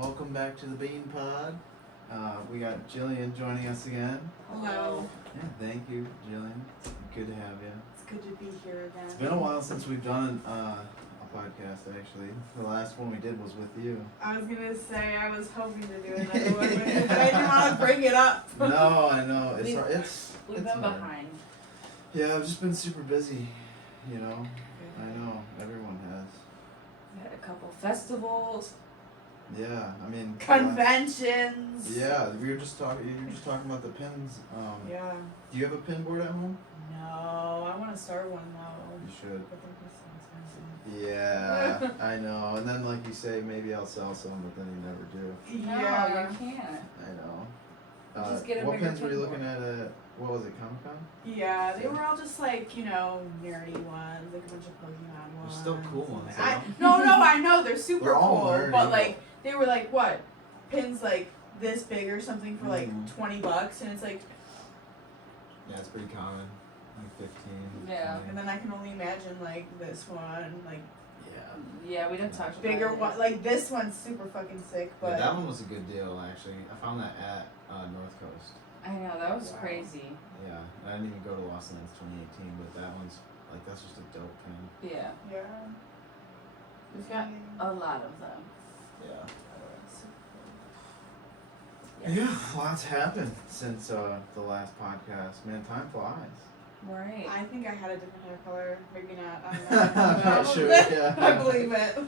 welcome back to the Beanpod. We got Jillian joining us again. Hello. Yeah, thank you, Jillian. It's good to have you. It's good to be here again. It's been a while since we've done a podcast, actually. The last one we did was with you. I was gonna say I was hoping to do another one, but I didn't want to bring it up. No, I know. We've been hard. behind. Yeah, I've just been super busy, you know. I know, everyone has. We had a couple festivals. Yeah, I mean Conventions. Yeah, you were just talking about the pins. Yeah. Do you have a pin board at home? No, I want to start one though. You should. But they're so expensive. Yeah, I know. And then, like you say, maybe I'll sell some, but then you never do. Yeah. No, you can't. I know. Just get a what bigger pins were you pin looking at? What was it, Comic Con? Yeah, they were all just like, you know, nerdy ones, like a bunch of Pokemon ones. They're still cool ones. No, I know they're super They're all cool, nerdy, but like they were like what pins like this big or something for like Mm-hmm. $20, and it's like, Yeah, it's pretty common. Like 15. Yeah. 20. and then I can only imagine like this one, like Yeah, we didn't talk about bigger it. one, like this one's super fucking sick, but that one was a good deal, actually. I found that at North Coast. I know, that was Wow. crazy. Yeah, I didn't even go to Los Angeles 2018, but that one's like that's just a dope pin. Yeah. yeah. We've got a lot of them. Yeah. Yeah, lots happened since the last podcast. Man, time flies. Right. I think I had a different hair color, maybe not. I don't I'm know. not sure, yeah. I believe it.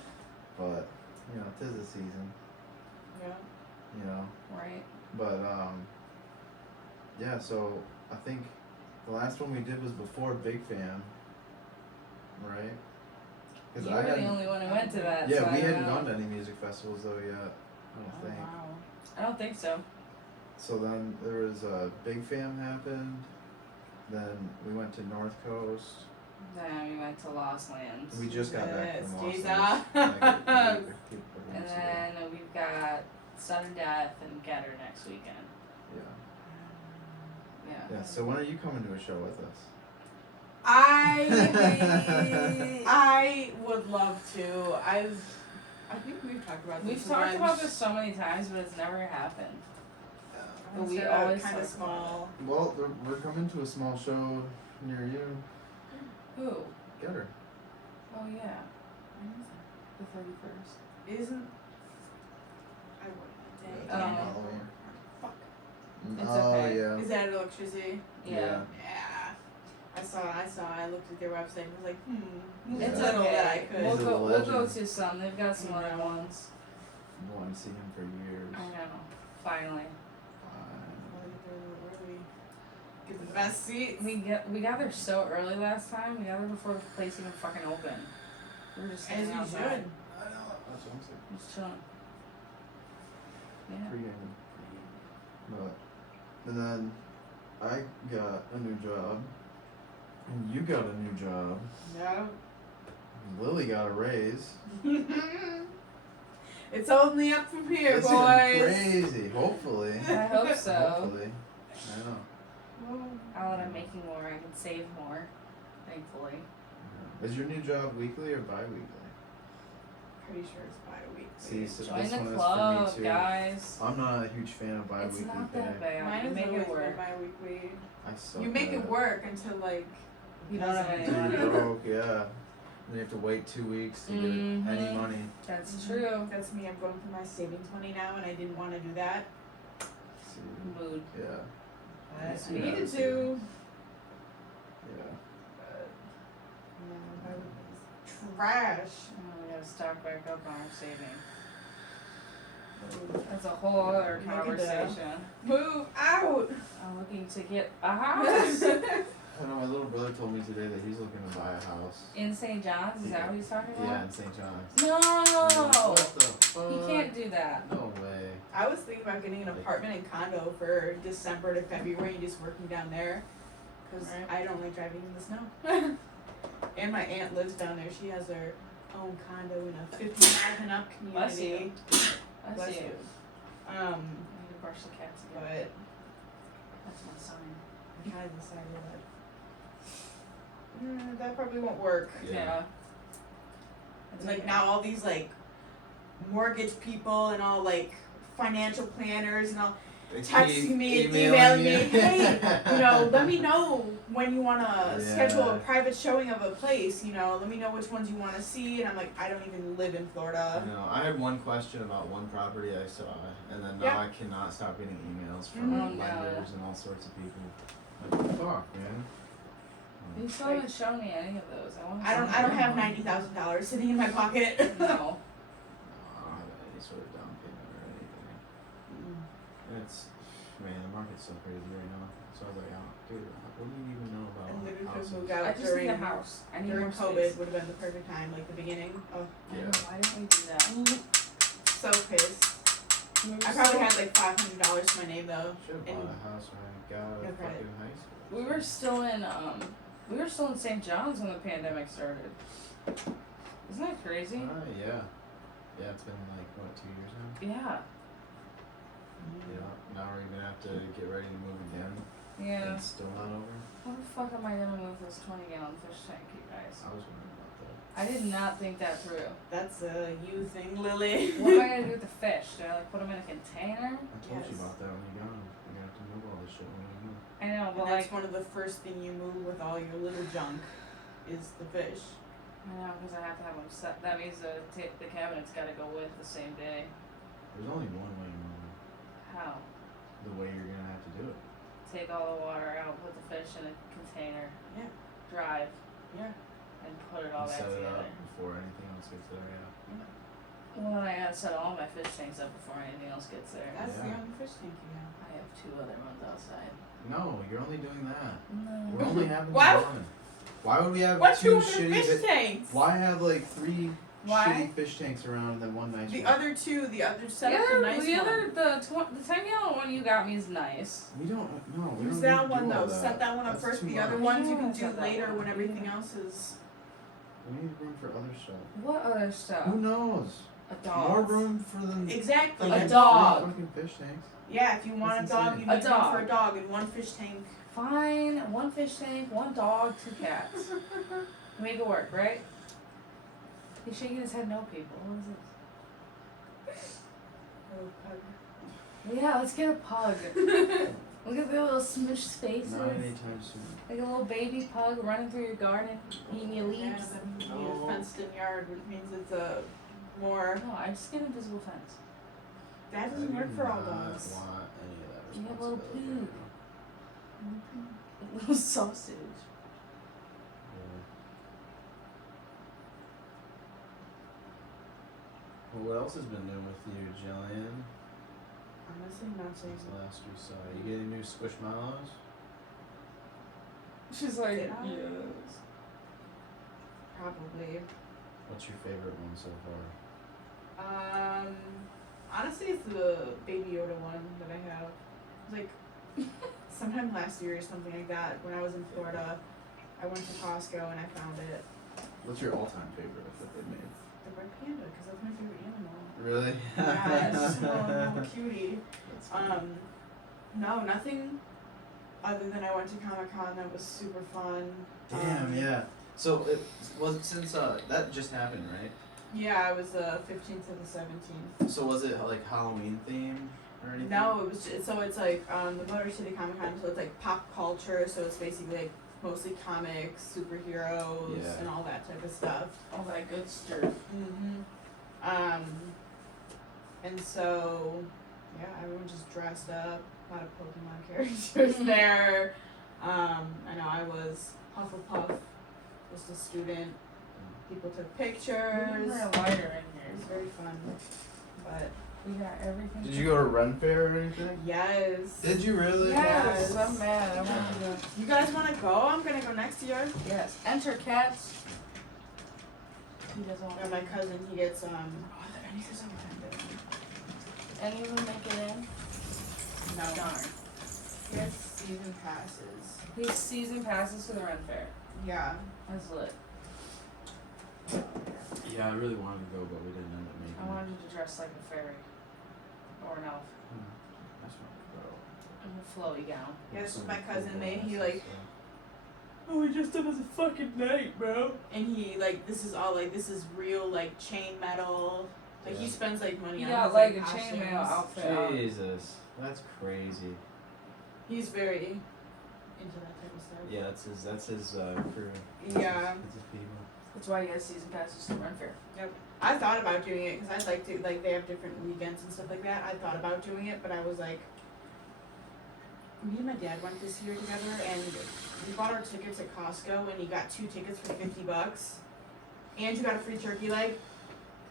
But, you know, 'tis the season, Yeah. you know. Right. But, yeah, so I think the last one we did was before Big Fam, right? You were the only one who went to that. Yeah, so we I don't hadn't know. gone to any music festivals though yet, I don't Oh, think. wow. I don't think so. So then there was Big Fam happened, then we went to North Coast. Then we went to Lost Lands. We just got back from Yes, Los Jesus. Angeles. And then we've got Sudden Death and Getter next weekend. Yeah. Yeah. Yeah, so when are you coming to a show with us? I would love to. I think we've talked about this. We've talked about this so many times, but it's never happened. But we It's always kind talk of small. Well, we're coming to a small show near you. Who? Get her. Oh yeah, When is the 31st. it? Isn't I work that day? Oh. Halloween. Fuck. It's Oh, okay. yeah. Is that electricity? Yeah. Yeah. I looked at their website and was like, It's Yeah. little okay. that I could. He's a We'll go legend. to some. They've got some other ones. I've wanted to see him for years. I know. Finally, Get the best seats. we got there so early last time. We got there before the place even fucking opened. We were just As sitting you outside, I should. know. That's what I'm saying. just chilling. Yeah. Pre-gaming. But, and then I got a new job. And you got a new job. No. Lily got a raise. It's only up from here, That's boys. crazy. Hopefully. I hope so. Hopefully. I know. Now that I'm making more, I can save more. Thankfully. Yeah. Is your new job weekly or bi-weekly? Pretty sure it's bi-weekly. See, so Join this the one is club, for me too. guys. I'm not a huge fan of bi-weekly It's not pay. that bad. Mine You has make always it work. been bi-weekly. I suck You make at it work until like You don't have any Till money. you're broke, yeah. Then you have to wait 2 weeks to get any Mhm. money. That's true. That's me. I'm going through my savings money now, and I didn't want to do that. See, Mood. yeah, But Yes, I you needed have to. to. But bi-weekly is trash. Oh, we gotta stock back up on our saving. That's a whole other Make it conversation. Move out. I'm looking to get a house I know my little brother told me today that he's looking to buy a house. in St. John's. Is that what he's talking Yeah, about? in St. John's. No, What the fuck? you can't do that. No way. I was thinking about getting an apartment and condo for December to February and just working down there, because Right. I don't like driving in the snow. And my aunt lives down there. She has her own condo in a 55 and up Bless community. you. Bless Bless you. you. I need to brush the cats again. But That's my sign. I kind of decided that that probably won't work. Yeah. It's like now all these like mortgage people and all like financial planners and all They texting keep me and emailing emailing me, you. hey, let me know when you want to Yeah. schedule a private showing of a place, let me know which ones you want to see. And I'm like, I don't even live in Florida. No, I had one question about one property I saw, and then now Yeah. I cannot stop getting emails from Mhm. lenders and all sorts of people. Like, fuck, man. You still haven't shown me any of those. I don't have $90,000 sitting in my pocket. No. I don't have any sort of down payment or anything. And it's, man, the market's so crazy right now. So I was like, oh, dude, what do you even know about I literally could houses? moved out I just during, need a house. I need during more COVID space. would have been the perfect time, like the beginning. Oh, I know, why didn't we do that? so pissed. We were I probably still- had like $500 to my name though. Should've And bought a house when I got out No of credit. fucking high school. We were still in St. John's when the pandemic started. Isn't that crazy? Yeah. Yeah, it's been like, what, 2 years now? Yeah. Yeah. Now we're gonna have to get ready to move again. Yeah. It's still not over. How the fuck am I gonna move this 20-gallon fish tank, you guys? I was wondering about that. I did not think that through. That's a you thing, Lily. What am I gonna do with the fish? Do I put them in a container? I told you Yes. about that when you got them. You're gonna have to move all this shit when you move. I know, And but that's like, one of the first thing you move with all your little junk is the fish. I know, because I have to have them set. That means the cabinet's gotta go with the same day. There's only one way you move it. How? The way you're gonna have to do it. Take all the water out, put the fish in a container, Yeah. drive, Yeah. and put it all And back set it together. up before anything else gets there, yeah. Well, then I gotta set all my fish tanks up before anything else gets there. That's the Yeah. only fish tank you have. I have 2 other ones outside. No, you're only doing that. No. We're only having Why- one. Why would we have What's two two other shitty fish vi- tanks? Why have like 3 Why? shitty fish tanks around and then one nice The one? other two, the other The setup, the nice the one. other, the 10-gallon one you got me is nice. We don't. No, we Use don't that need to one do all though. that. Set that one up That's first. too The other much. ones you Yeah, can do set that later one. when everything Yeah. else is. We need room for other stuff. What other stuff? Who knows? A dog. More room for them. Exactly. A than dog. 3 fucking fish tanks. Yeah, if you want That's a dog, insane. you A need room dog. for a dog and one fish tank. Fine, 1 fish tank, 1 dog, 2 cats. Make it work, right? He's shaking his head no, people. What is this? Yeah, let's get a pug. Look at the little smushed faces. Not anytime soon. Like a little baby pug running through your garden, eating your Yeah, leaves. that means you No. need a fenced-in yard, which means it's a more. No, I just get an invisible fence. That I doesn't do work for all not dogs. want any of that You have a little responsibility pig. right A little sausage. now. Well, what else has been new with you, Jillian? Honestly, nothing. Since last we saw you, getting new Squishmallows? She's like, Did I? yes. Probably. What's your favorite one so far? Honestly, it's the Baby Yoda one that I have. Like, sometime last year or something like that, when I was in Florida, I went to Costco and I found it. What's your all-time favorite that they made? The red panda, because that's my favorite animal. Really? Yeah, it's just a little cutie. That's funny. No, nothing other than I went to Comic-Con that was super fun. Damn, yeah. So it was since that just happened, right? Yeah, it was the 15th to the 17th. So was it like Halloween themed or anything? No, it was so it's like the Motor City Comic Con, so it's like pop culture, so it's basically like mostly comics, superheroes, Yeah. and all that type of stuff. All that good stuff. Mm-hmm. And so yeah, everyone just dressed up. A lot of Pokemon characters there. I know I was Hufflepuff, just a student. People took pictures. There's a lighter in It here. was very fun. But We got everything. Did you go to Ren Fair or anything? yes. Did you really? Yes, Yes. I'm mad. I want to go. You guys want to go? I'm gonna go next year. Yes. Enter cats. He doesn't want Yeah, my cousin, he gets Oh, I need to say any of them make it in? No. Darn. He has season passes. These season passes to the Ren Fair. Yeah. That's lit. Yeah, I really wanted to go, but we didn't end up making I wanted you to dress like a fairy. Or an elf. That's not In a flowy gown. Yeah, this is my cousin. He like, oh, we just did as a fucking night, bro. And he like, this is all like, this is real like chain metal, Like he Yeah. spends like money He on got his, like a costumes. chainmail outfit. Jesus, that's crazy. He's very into that type of stuff. Yeah, that's his crew. Yeah. That's his people. That's why he has season passes to Run Fair. I thought about doing it because I'd like to, like, they have different weekends and stuff like that. I thought about doing it, but I was like, me and my dad went this year together, and we bought our tickets at Costco, and you got 2 tickets for $50, and you got a free turkey leg.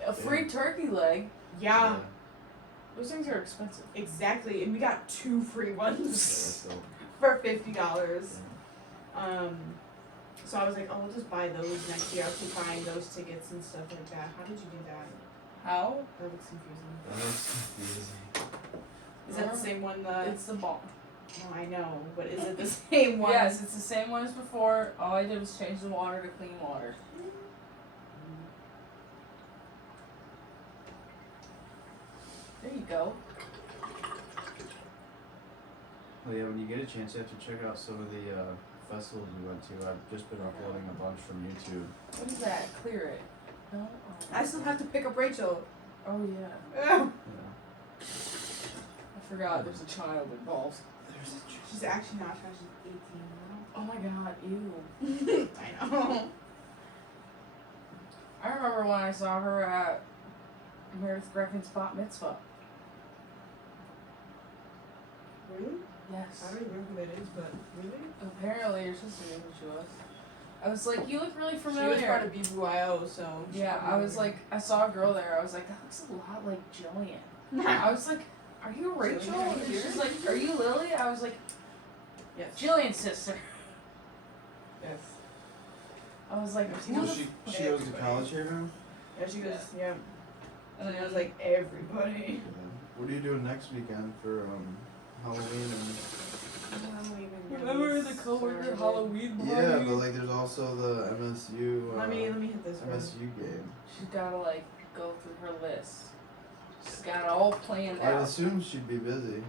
A free turkey leg. Yeah, Those things are expensive. exactly, and we got 2 free Yeah, ones that's dope. for $50. So I was like, oh, we'll just buy those next year. I'll keep buying those tickets and stuff like that. How did you do that? How? That looks confusing. That's confusing. Is that the same one? The It's the ball. no, I know, but is it the same one? Yes, it's the same one as before. All I did was change the water to clean water. There you go. Well, yeah, when you get a chance, you have to check out some of the festivals you went to. I've just been uploading a bunch from YouTube. What is that? Clear it. No. I still have to pick up Rachel. Oh yeah. Yeah. I forgot. There's a child involved. She's actually not. She's 18 Oh my god. Ew. now. I know. I remember when I saw her at Meredith Griffin's bat mitzvah. Really? Yes. I don't even know who that is, but really? Apparently, your sister knew who she was. I was like, you look really She familiar. was part of BBYO, so. she Yeah, probably I was knew. like, I saw a girl there. I was like, that looks a lot like Jillian. I was like, are you Rachel? Jillian, And here? she's like, are you Lily? I was like, Yes. Jillian's sister. Yes. I was like, She who knows the She goes to college here now? Yeah, she goes, yeah. And And then I was like, everybody. What are you doing next weekend for Halloween I'm leaving. remember the coworker Sorry. Halloween and party? yeah, but like there's also the MSU Let me hit this one. MSU game. She's gotta like go through her list. She's got it all planned I'd out. assume she'd be busy.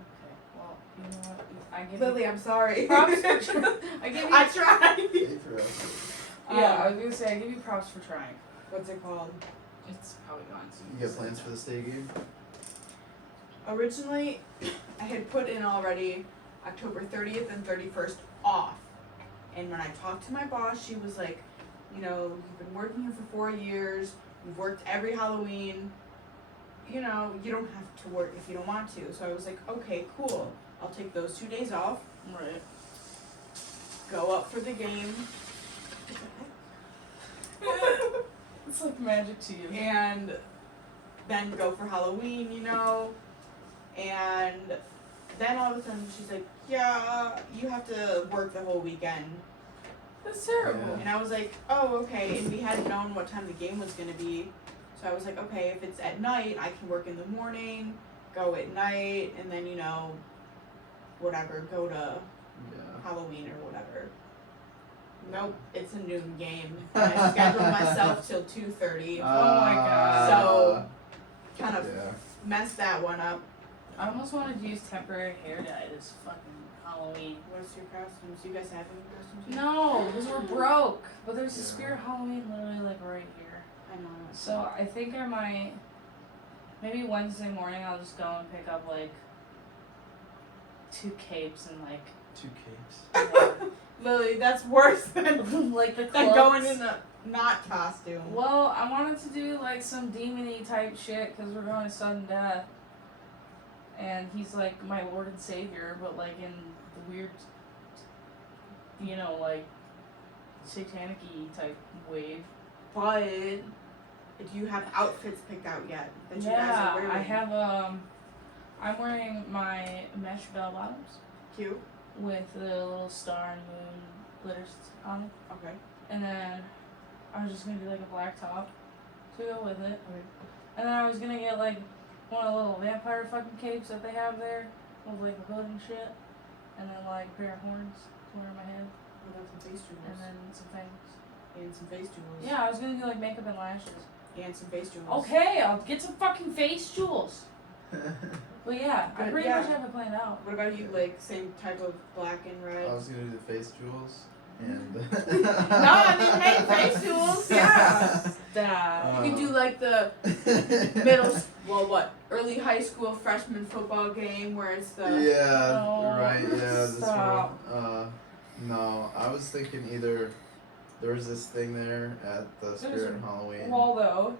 Okay, well, you know what? I give Lily, you I'm sorry. props for I give you I tried. Hey, for us. yeah, I was gonna say I give you props for trying. What's it called? It's probably gone soon. You got plans for the state game? Originally, I had put in already October 30th and 31st off. And when I talked to my boss, she was like, you know, you've been working here for 4 years, you've worked every Halloween, you know, you don't have to work if you don't want to. So I was like, okay, cool. I'll take those 2 days off, Right. go up for the game. It's like magic to you. And then go for Halloween, you know. And then all of a sudden she's like, yeah, you have to work the whole weekend. That's terrible. Yeah. And I was like, oh, okay. And we hadn't known what time the game was going to be. So I was like, okay, if it's at night, I can work in the morning, go at night, and then, you know, whatever, go to Yeah. Halloween or whatever. Nope, it's a noon game. And I scheduled myself till 2:30. Oh my God. So, kind of Yeah. messed that one up. I almost wanted to use temporary hair dye this fucking Halloween. What's your costumes? Do you guys have any costumes yet? No, because we're broke. But there's a Yeah. Spirit Halloween literally like right here. I know. So I think I might, maybe Wednesday morning I'll just go and pick up like 2 capes and like 2 capes. Lily, that's worse than, like the than cloaks. going in a not costume. Well, I wanted to do like some demon-y type shit because we're going to sudden death. And he's like my Lord and Savior, but like in the weird, you know, like satanic-y type wave. But do you have outfits picked out yet that you guys Yeah, are wearing? I have I'm wearing my mesh bell bottoms Cute. with the little star and moon glitters on it. Okay. And then I was just gonna do like a black top to go with it. Okay. And then I was gonna get like one of the little vampire fucking capes that they have there with like a hood and shit. And then like a pair of horns to wear on my head. What about some face jewels? And then some things. And some face jewels. Yeah, I was gonna do like makeup and lashes. And some face jewels. Okay, I'll get some fucking face jewels. But yeah, I Good, pretty yeah. much have it planned out. What about you? Like same type of black and red. I was gonna do the face jewels. and No, I mean, hey, face tools, yeah. Stop. You could do like the early high school freshman football game where it's the. Yeah, No, right. Yeah, this stop. one. No, I was thinking either there was this thing there at the Spirit Halloween. Waldo.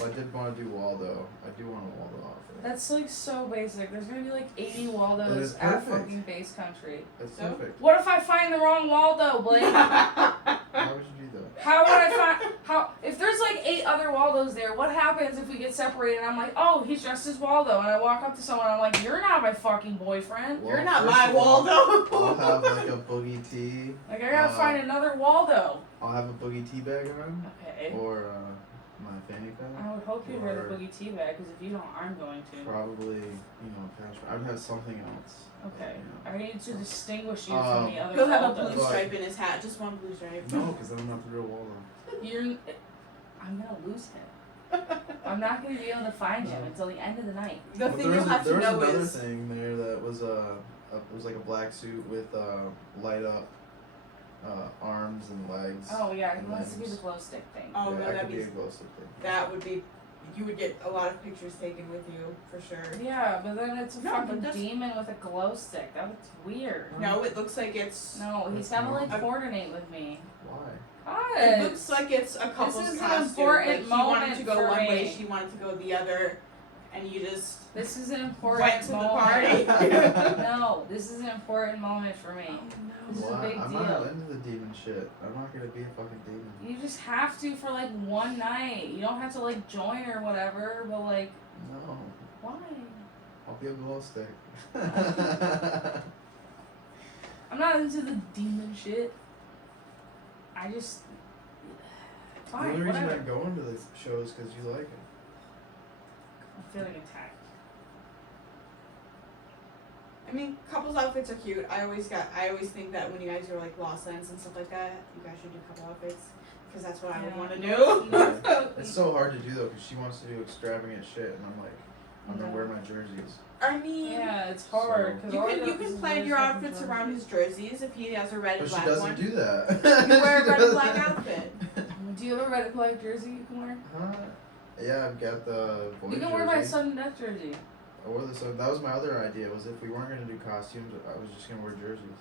Well, I did want to do Waldo. I do want a Waldo outfit. That's like so basic. There's gonna be like 80 It is Waldos at perfect. fucking base country. That's So? perfect. What if I find the wrong Waldo, Blake? Why would you do that? How would I find if there's like 8 other Waldos there? What happens if we get separated? And I'm like, oh, he's dressed as Waldo, and I walk up to someone, and I'm like, you're not my fucking boyfriend. Well, You're not first my of all, Waldo. I'll have like a boogie tee. Like I gotta find another Waldo. I'll have a boogie tea bag on, Okay. or my fanny pack. I would hope you wear the Or- boogie tea bag, because if you don't, I'm going to. Probably, patch. I'd have something else. Okay. Yeah. I need to distinguish you from the other He'll have a Waldos. blue stripe in his hat, just one blue stripe. No, because then I'm not the real Waldo. I'm gonna lose him. I'm not gonna be able to find him until the end of the night. The But thing there you'll was have to there was know another is thing there that was it was like a black suit with light up arms and legs. Oh yeah, he and wants to be limbs. the glow stick thing. oh Yeah, no, I that'd could be be a glow stick thing. that would be you would get a lot of pictures taken with you for sure. Yeah, but then it's a No, fucking but that's- demon with a glow stick. That looks weird. No, it looks like it's. No, he's That's gotta like not- coordinate with me. Why? It God. looks like it's a couple's is an costume. important Like he wanted moment to go for one way, me. she wanted to go the other, and you just This is an important went to the moment. party. No, this is an important moment for me. This is a Why? big I'm deal. not into the demon shit. I'm not gonna be a fucking demon. You just have to for like one night. You don't have to like join or whatever, but like, No, why? I'll be a glow stick. I'm not into the demon shit. I just. The only Fine, reason whatever. I'm going to this show is because you like it. I'm feeling attacked. I mean, couples outfits are cute. I always think that when you guys are like Lost Lands and stuff like that, you guys should do couple outfits because that's what I would Yeah. want to do. It's so hard to do though because she wants to do extravagant shit, and I'm like, I'm gonna wear my jerseys. I mean, Yeah, it's hard. So- 'cause you all can he you does can is plan wear your fucking outfits jerseys. around his jerseys. If he has a red and But she black doesn't one, do that. you wear a She red and doesn't. black outfit. Do you have a red and black jersey you can wear? Yeah, I've got the boy You can jersey. wear my sudden death jersey. I wore this. That was my other idea. Was if we weren't gonna do costumes, I was just gonna wear jerseys.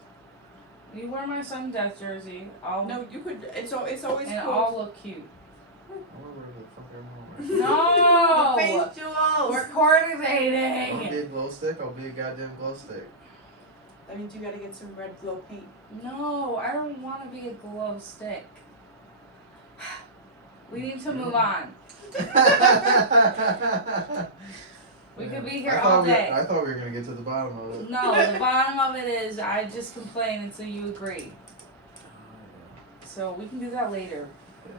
You wear my sudden death jersey. I'll No, you could. It's always and cool. I'll look cute. I wear whatever the fuck I want. No, Face jewels. we're I'll coordinating. be a glow stick. I'll be a goddamn glow stick. That means you gotta get some red glow paint. No, I don't want to be a glow stick. We need to move on. We could be here all day. I thought we were gonna get to the bottom of it. No, the bottom of it is I just complain until you agree. So we can do that later. Yeah.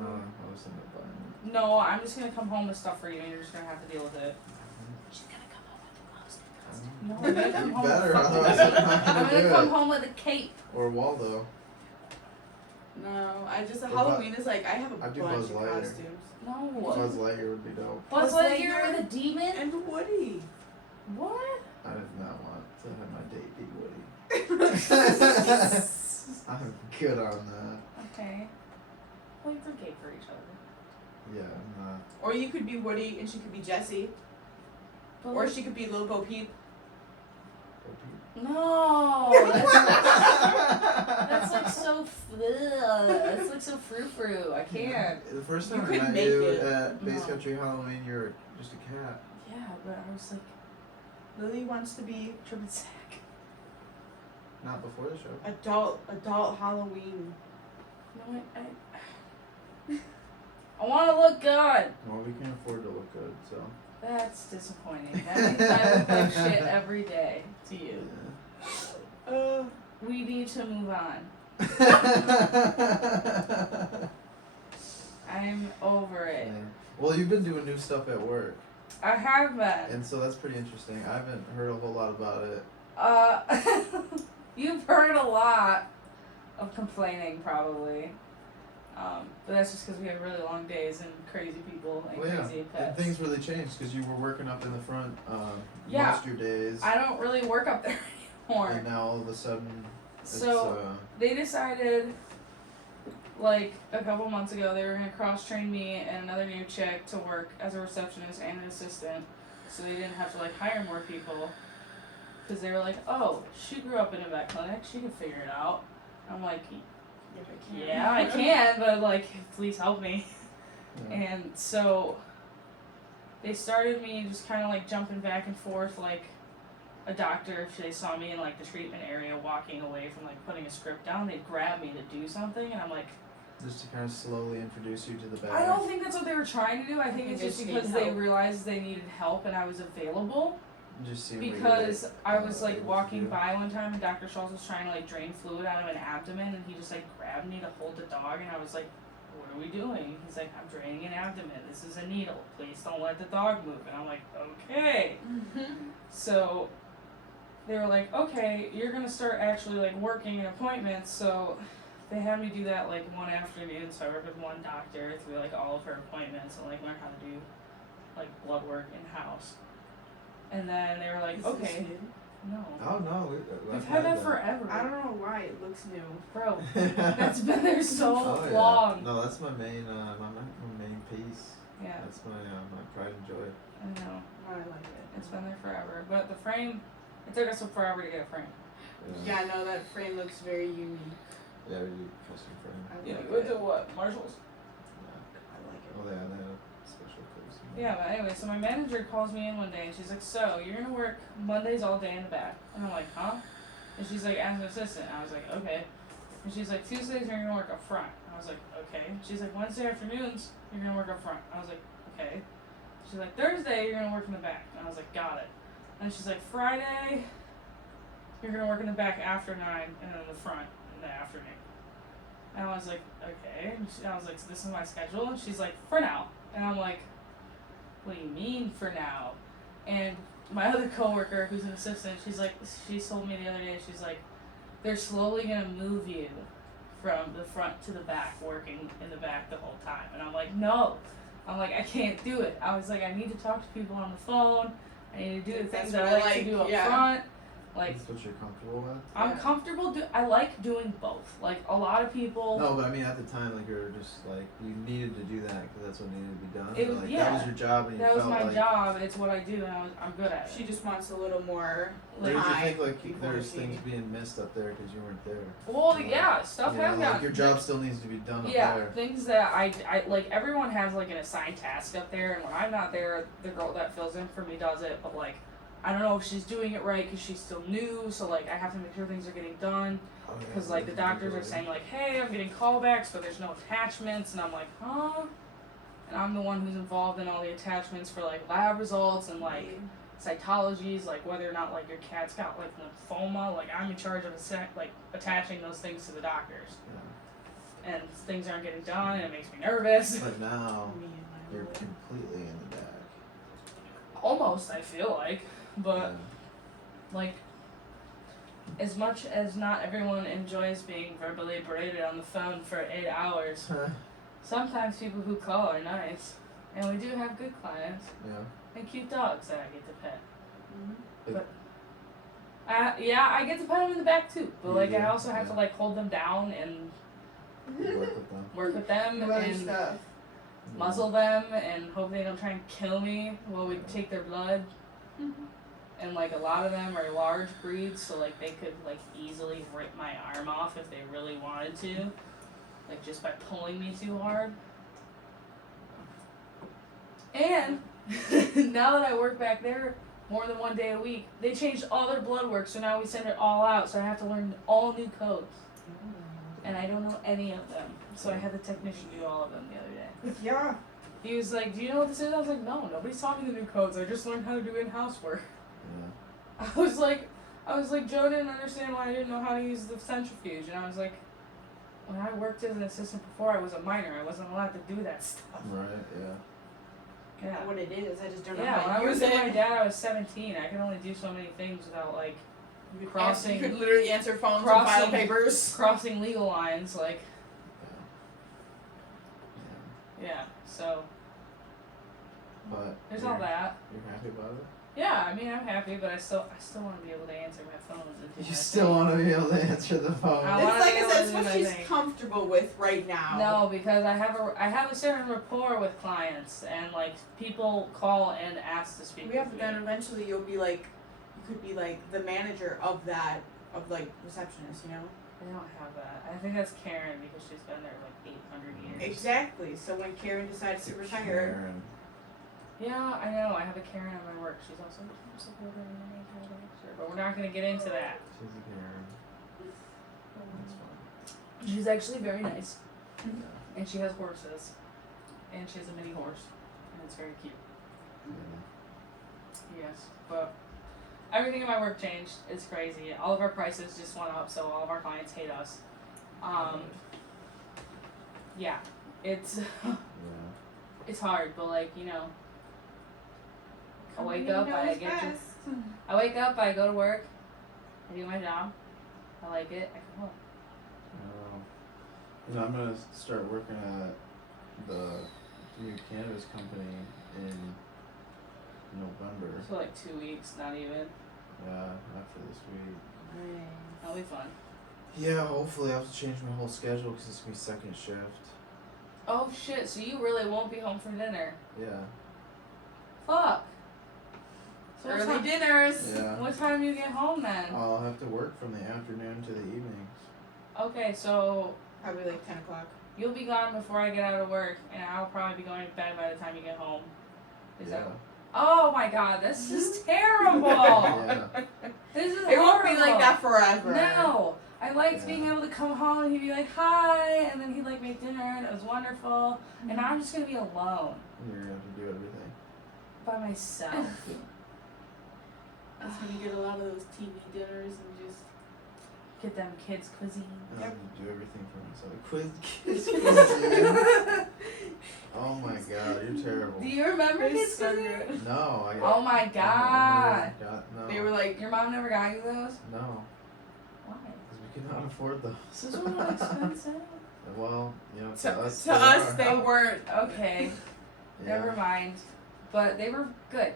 No, I was thinking of buying No, I'm just gonna come home with stuff for you, and you're just gonna have to deal with it. She's gonna come home with the glow stick. No, I'm gonna come You home better, with otherwise fucking. I'm not I'm gonna gonna do come it. home with a cape. Or Waldo. No, I just What Halloween is like I have a I'd do bunch Buzz of Lightyear. costumes. No. Buzz Lightyear would be dope. Buzz Buzz Lightyear Lightyear? with a demon? And Woody. What? I did not want to have my date be Woody. I'm good on that. Okay. Well, you're gay for each other. Yeah, I'm not. Or you could be Woody and she could be Jessie. But Or like- she could be Lil Bo Peep. No, that's like so. That's like so frou-frou. I can't. The first You time I could met make you it. at Base No. Country Halloween, you were just a cat. Yeah, but I was like Lily wants to be tripping sack. Not before the show. adult Halloween. No, I want to look good. Well, we can't afford to look good, so. That's disappointing. That means I look like shit every day to you. We need to move on. I'm over it. Yeah. Well, you've been doing new stuff at work, I have been. and so that's pretty interesting. I haven't heard a whole lot about it. You've heard a lot of complaining, probably. But that's just because we have really long days and crazy people and Well, yeah, crazy and pets. things really changed because you were working up in the front Yeah. most of your days, I don't really work up there anymore. and now all of a sudden So they decided, like a couple months ago, they were gonna cross train me and another new chick to work as a receptionist and an assistant, so they didn't have to like hire more people. Because they were like, oh, she grew up in a vet clinic, she can figure it out. I'm like, yeah, I can, but like, please help me. Yeah. And so they started me just kind of like jumping back and forth, like a doctor, if they saw me in like the treatment area walking away from like putting a script down, they'd grab me to do something, and I'm like, Just to kind of slowly introduce you to the bag. I don't think that's what they were trying to do. I think it's They just just because need they help. realized they needed help and I was available. Just seem really, Because I was able like to walking do. by one time and Dr. Schultz was trying to like drain fluid out of an abdomen, and he just like grabbed me to hold the dog, and I was like, what are we doing? He's like, I'm draining an abdomen. This is a needle. Please don't let the dog move. And I'm like, okay. So they were like, okay, you're gonna start actually like working in appointments. So they had me do that like one afternoon. So I worked with one doctor through like all of her appointments and like learn how to do like blood work in house. And then they were like, okay, no. Oh no, We've had that forever. I don't know why it looks new. Bro, that's been there so Oh, yeah. long. No, that's my main, my main piece. Yeah, That's my pride and joy. I know. I like it. It's been there forever. But the frame, it took us forever to get a frame. Yeah, no, that frame looks very unique. Yeah, we do custom frame. I Yeah, like we went it. to what? Marshall's? I like it. Oh, they have special codes. Yeah, but anyway, so my manager calls me in one day and she's like, so, you're gonna work Mondays all day in the back. And I'm like, huh? And she's like, as an assistant. I was like, okay. And she's like, Tuesdays you're gonna work up front. I was like, okay. She's like, Wednesday afternoons you're gonna work up front. I was like, okay. She's like, Thursday you're gonna work in the back. And I was like, got it. And she's like, Friday you're gonna work in the back after 9 and then in the front in the afternoon. And I was like, okay. And I was like, so this is my schedule? And she's like, for now. And I'm like, what do you mean for now? And my other coworker, who's an assistant, she told me the other day, she's like, they're slowly gonna move you from the front to the back, working in the back the whole time. And I'm like, no. I'm like, I can't do it. I was like, I need to talk to people on the phone. I need to do the things That's that I what I like to like, do up yeah. front. Like, That's what you're comfortable with? I'm Yeah. comfortable. I like doing both. Like a lot of people. No, but I mean at the time, like you were just like you needed to do that because that's what needed to be done. It But, was- like yeah. that was your job, and you That was felt my like. job. It's what I do, and I'm good at She it. just wants a little more Did you time. think like before there's she- things being missed up there because you weren't there? Well, yeah, stuff You has know, gotten. like your job still needs to be done up Yeah, there. things that I like. Everyone has like an assigned task up there, and when I'm not there, the girl that fills in for me does it. But like, I don't know if she's doing it right because she's still new. So like, I have to make sure things are getting done. Oh, yeah, Because like the doctors are saying like, hey, I'm getting callbacks, but there's no attachments, and I'm like, huh? And I'm the one who's involved in all the attachments for like lab results and like cytologies, like whether or not like your cat's got like lymphoma. Like I'm in charge of like attaching those things to the doctors, Yeah. and things aren't getting done, and it makes me nervous. But now Me and my you're little- completely in the bag. Almost, I feel like, but Yeah. like. As much as not everyone enjoys being verbally berated on the phone for 8 hours, sometimes people who call are nice. And we do have good clients Yeah. and cute dogs that I get to pet. Mhm. Yeah, I get to pet them in the back too. But like I Yeah, also have to yeah. like hold them down and You work with them. work with them Do other and stuff. muzzle them and hope they don't try and kill me while we take their blood. And like a lot of them are large breeds, so like they could like easily rip my arm off if they really wanted to, like just by pulling me too hard. And now that I work back there more than one day a week, they changed all their blood work, so now we send it all out. So I have to learn all new codes, and I don't know any of them. So I had the technician do all of them the other day. Yeah. He was like, "Do you know what this is?" I was like, "No, nobody's taught me the new codes. I just learned how to do in-house work." Yeah. I was like, Joe didn't understand why I didn't know how to use the centrifuge, and I was like, when I worked as an assistant before, I was a minor. I wasn't allowed to do that stuff. Right. Yeah. I know what it is. I just don't know Yeah, how when I to was use with my it. dad, I was 17. I could only do so many things without like You could crossing- You could literally answer phones and crossing- file papers. crossing legal lines. Like, Yeah. yeah. So But there's you're, all that. You're happy about it? Yeah, I mean, I'm happy, but I still want to be able to answer my phones. And do You my still thing. want to be able to answer the phone. I It's wanna like be I able said, to it's do what my she's thing. comfortable with right now. No, because I have a certain rapport with clients, and like people call and ask to speak Yeah, with but me. then eventually you'll be like, you could be like the manager of that, of like receptionist, you know? I don't have that. I think that's Karen because she's been there like 800 years. Exactly. So when Karen decides to retire, Karen. Yeah, I know. I have a Karen at my work. She's also a team supporter and a major director, but we're not gonna get into that. She's a Karen. That's fine. She's actually very nice, Yeah. and she has horses, and she has a mini horse, and it's very cute. Yeah. Yes, but everything in my work changed. It's crazy. All of our prices just went up, so all of our clients hate us. Yeah, it's Yeah. it's hard, but like I wake company up, I knows get to, best. I wake up, I go to work, I do my job, I like it, I come home. I'm gonna start working at the new cannabis company in November. So like 2 weeks, not even. Yeah, after this week. That'll be fun. Yeah, hopefully I have to change my whole schedule because it's gonna be second shift. Oh shit! So you really won't be home for dinner? Yeah. Fuck. So Early dinners. Yeah. what time do you get home then? I'll have to work from the afternoon to the evenings. Okay, so Probably like 10 o'clock. you'll be gone before I get out of work, and I'll probably be going to bed by the time you get home. Is Yeah. that? Oh my god, this is terrible. Yeah. This is It won't be like horrible. that forever. No. I liked Yeah. being able to come home and he'd be like, hi, and then he'd like make dinner and it was wonderful. And now I'm just gonna be alone You're gonna have to do everything. by myself. That's when you get a lot of those TV dinners and just. Get them kids cuisine. I have Yep. to do everything for myself. Quiz. Oh my god, you're terrible. Do you remember It's kids so cuisine? good. No, I. Oh my god. No. They were like, Your mom never got you those? No, Why? because we could not afford those. Those were not expensive. Well, to us, us, are. they weren't. Okay, Yeah. never mind. But they were good.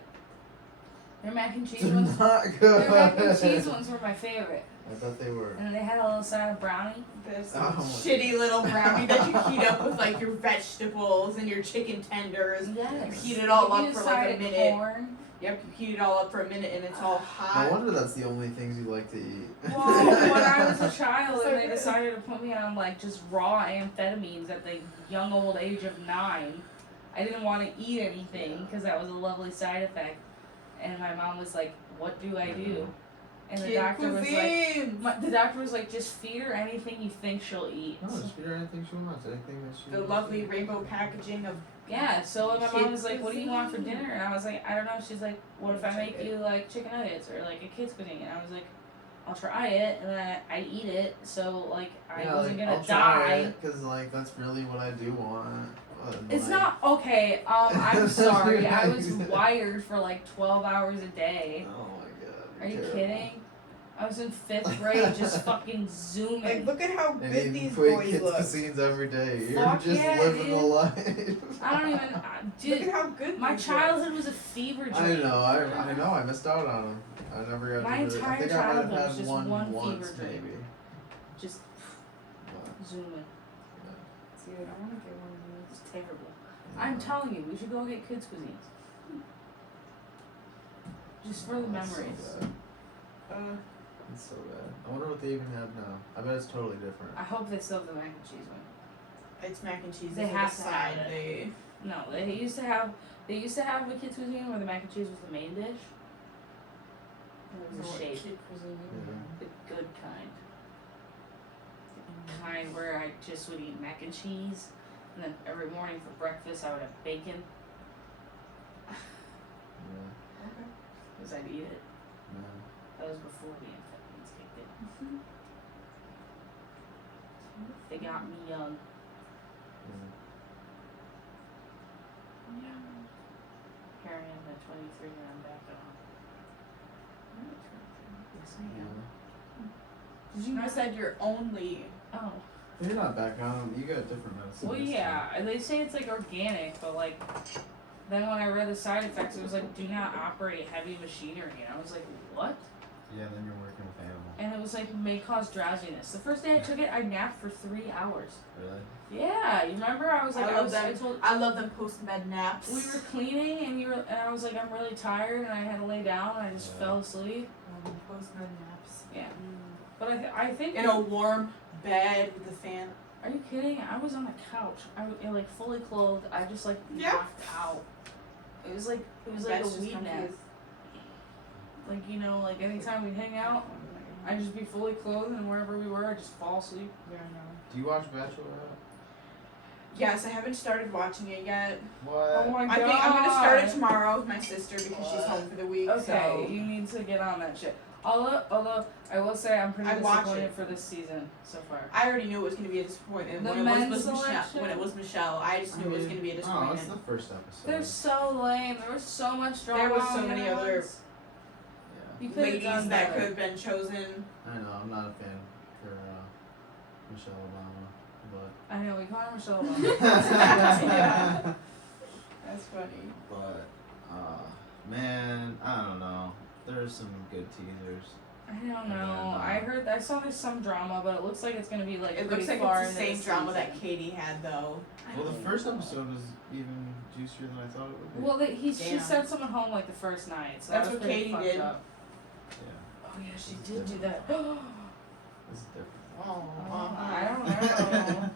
Their mac and cheese They're ones. not good. Their mac and cheese ones were my favorite. I bet they were. And then they had a little side of brownie. This Oh my shitty little brownie that you heat up with like your vegetables and your chicken tenders. Yes. You heat it all Give up you for side like a of minute. corn. Yep, you heat it all up for a minute and it's all No hot. wonder that's the only things you like to eat. Well, when I was a child So and they good. decided to put me on like just raw amphetamines at the young old age of 9, I didn't want to eat anything because that was a lovely side effect. And my mom was like, "What do I do?" And the Kid doctor was like, cuisine. "The doctor was like, just feed her anything you think she'll eat." No, just feed her anything she wants. Anything that she The wants. lovely rainbow packaging of Yeah, so my Kid mom was like, "What do you want for cuisine. dinner?" And I was like, "I don't know." She's like, "What if I make Chicken. you like chicken nuggets or like a kid's cuisine?" And I was like, "I'll try it," and then I eat it. So like I wasn't gonna I'll try die. it, cause like that's really what I do want. But, It's like, not okay. I'm sorry. I was wired for like 12 hours a day. Oh my god. Are you terrible. kidding? I was in 5th grade just fucking like zooming. look at how And good eating these quick boys kids look. cuisines every day. You're Fuck just yeah, living dude. the life. I don't even. Look Dude, at how good my these childhood was a fever dream. I know. I know. I missed out on them. I never got My to do it. I entire think I might childhood have was had just one one once fever dream. maybe. Just But, zooming. yeah. Dude, I want to get one of these. It's terrible. I'm telling you, we should go get kids' cuisines. Just for the Oh, it's so memories. bad. It's so bad. I wonder what they even have now. I bet it's totally different. I hope they still have the mac and cheese one. It's mac and cheese. They It's have like to a have side. it. They No, they used to have a kids' cuisine where the mac and cheese was the main dish. It was a shade. kid cuisine. Yeah. The good kind. The kind where I just would eat mac and cheese, and then every morning for breakfast I would have bacon, Yeah. Okay. because I'd eat it. No. That was before the amphetamines kicked in. They got me young. Yeah. Here I am at 23 and I'm back on. Yes, I am. Did you know I said you're only? Oh. You're not back on. You got different medicine. Well, this yeah. They say it's like organic, but like Then when I read the side effects, it was like, do not operate heavy machinery. And I was like, what? Yeah, then you're working with animals. And it was like, may cause drowsiness. The first day I took it, I napped for 3 hours. Really? Yeah, you remember? I was like, I love them post-med naps. we were cleaning and I was like, I'm really tired and I had to lay down and I just fell asleep. Post-med naps. Yeah. But I think In a warm bed with the fan. Are you kidding? I was on the couch. Like fully clothed. I just like Yeah. knocked out. It was like That's a just weed comfy nap. as- Like like anytime we'd hang out, I'd just be fully clothed and wherever we were, I'd just fall asleep. Yeah, I know. Do you watch Bachelorette? Yes, I haven't started watching it yet. What? Oh my god! I think I'm gonna start it tomorrow with my sister because she's home for the week. Okay, So. you need to get on that shit. Although I will say I'm pretty I watch disappointed it. for this season so far. I already knew it was gonna be a disappointment The when men's Michelle. selection? When it was Michelle, I just knew it was gonna be a Oh, disappointment. it's the first episode. They're so lame. There was so much drama. There was so on many the other ones. Yeah. You could have Ladies done that better. could have been chosen. I know, I'm not a fan for Michelle Obama, but. I know we call her Michelle Obama. Yeah. That's funny. But, man, I don't know. There's some good teasers. I don't And then, know. I saw there's some drama, but it looks like it's gonna be like It pretty looks like far it's the into same the drama season. that Katie had though. Well, the first episode was even juicier than I thought it would be. Well, she Damn. sent someone home like the first night, so That's that was what pretty Katie fucked did. up. Yeah, Oh yeah, she did do that. this is different. I don't know.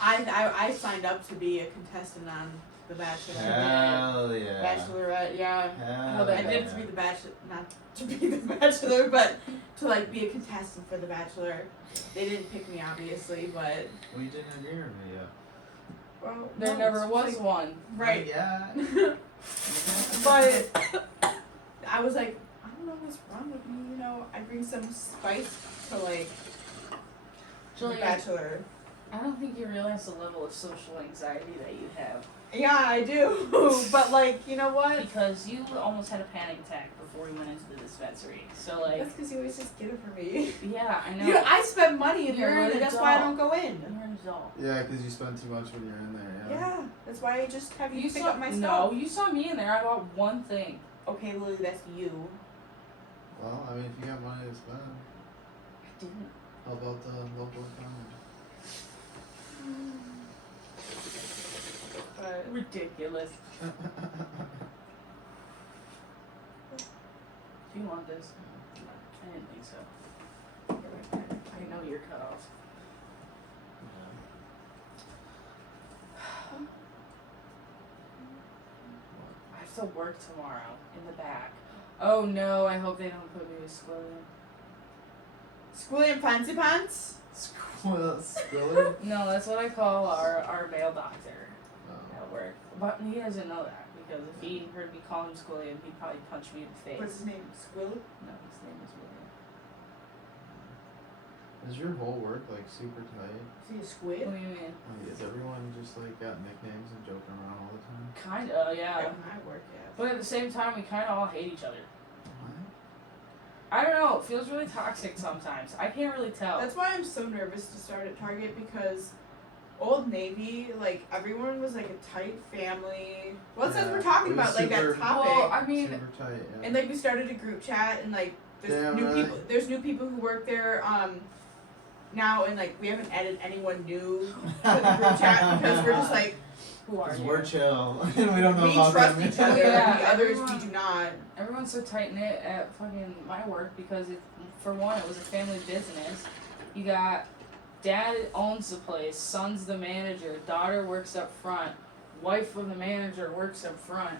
I signed up to be a contestant on The Bachelor. Hell yeah. Bachelorette, yeah. Hell I yeah. did to be the Bachelor, not to be the Bachelor, but to like be a contestant for The Bachelor. They didn't pick me obviously, but We didn't have your interview yet. well, There no, never it's was like- one. right. Yeah. But I was like, I don't know what's wrong with me, you know. I bring some spice to like The Jillian, Bachelor. I don't think you realize the level of social anxiety that you have. Yeah, I do. But like, you know what? Because you almost had a panic attack before we went into the dispensary. So like, That's because you always just get it for me. yeah, I know. You know, I spend money in You're there, an and that's why I adult. don't go in. You're an adult. Yeah, because you spend too much when you're in there. Yeah, that's why I just have you, pick saw up my no, stuff. you saw me in there. I bought one thing. Okay, Lily, that's you. Well, I mean, if you got money to spend, I didn't. how about the local economy? But Ridiculous. Do you want this? I didn't think so. I know you're cut off. I have to work tomorrow in the back. Oh no, I hope they don't put me with Squilliam. Squilly and Fancy Pants? Squiller? No, that's what I call our male doctor Oh. at work. But he doesn't know that because if he heard me call him Squilliam, he'd probably punch me in the face. What's his name? Squill? No, his name is William. Is your whole work like super tight? Is he a squid? What do you mean? Like, is everyone just like got nicknames and joking around all the time? Kinda, yeah. At my work, yes. But at the same time, we kind of all hate each other. What? I don't know. It feels really toxic sometimes. I can't really tell. That's why I'm so nervous to start at Target because Old Navy, like, everyone was like a tight family. Well, since Yeah, we're talking it was about like super- that topic. Well, I mean, Super tight, yeah. And like we started a group chat and like there's Damn new right. people who work there now and like we haven't added anyone new to the group chat because we're just like who are 'Cause you? we're chill and we don't know we about trust them. each other Yeah, and the others we everyone- do not. Everyone's so tight knit at fucking my work because for one, it was a family business. You got dad owns the place, son's the manager, daughter works up front, wife of the manager works up front.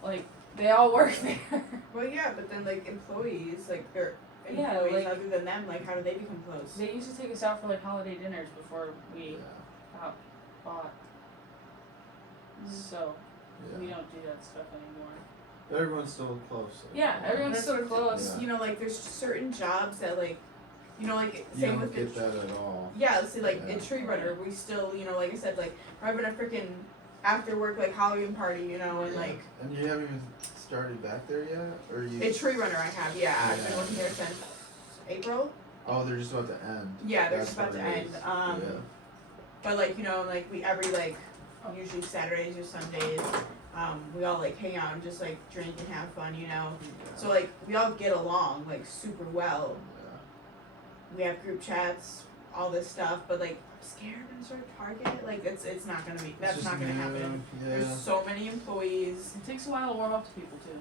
Like they all work there. Well yeah, but then like employees, like they're Yeah, employees like- other than them, like how do they become close? They used to take us out for like holiday dinners before we Yeah. got bought. So we Yeah. don't do that stuff anymore. But everyone's still close. So Yeah, everyone's That's so what- close. Yeah. You know, like there's certain jobs that like you know, like You same don't with get the that at all. yeah, let's see, like Yeah. in Tree Runner, we still, you know, like I said, like we're having a freaking after work like Halloween party, you know, and Yeah. like And you haven't even started back there yet, or you? in Tree Runner I have, yeah, I've been Yeah. working there since April. Oh, they're just about to end. Yeah, they're That's just about what to it end. is. Yeah. But like you know, like we every like usually Saturdays or Sundays. We all like hang out and just like drink and have fun, you know. So like we all get along like super well. We have group chats, all this stuff, but like I'm scared I'm gonna start Target. Like it's not gonna be. That's not gonna happen. Yeah. There's so many employees. It takes a while to warm up to people too.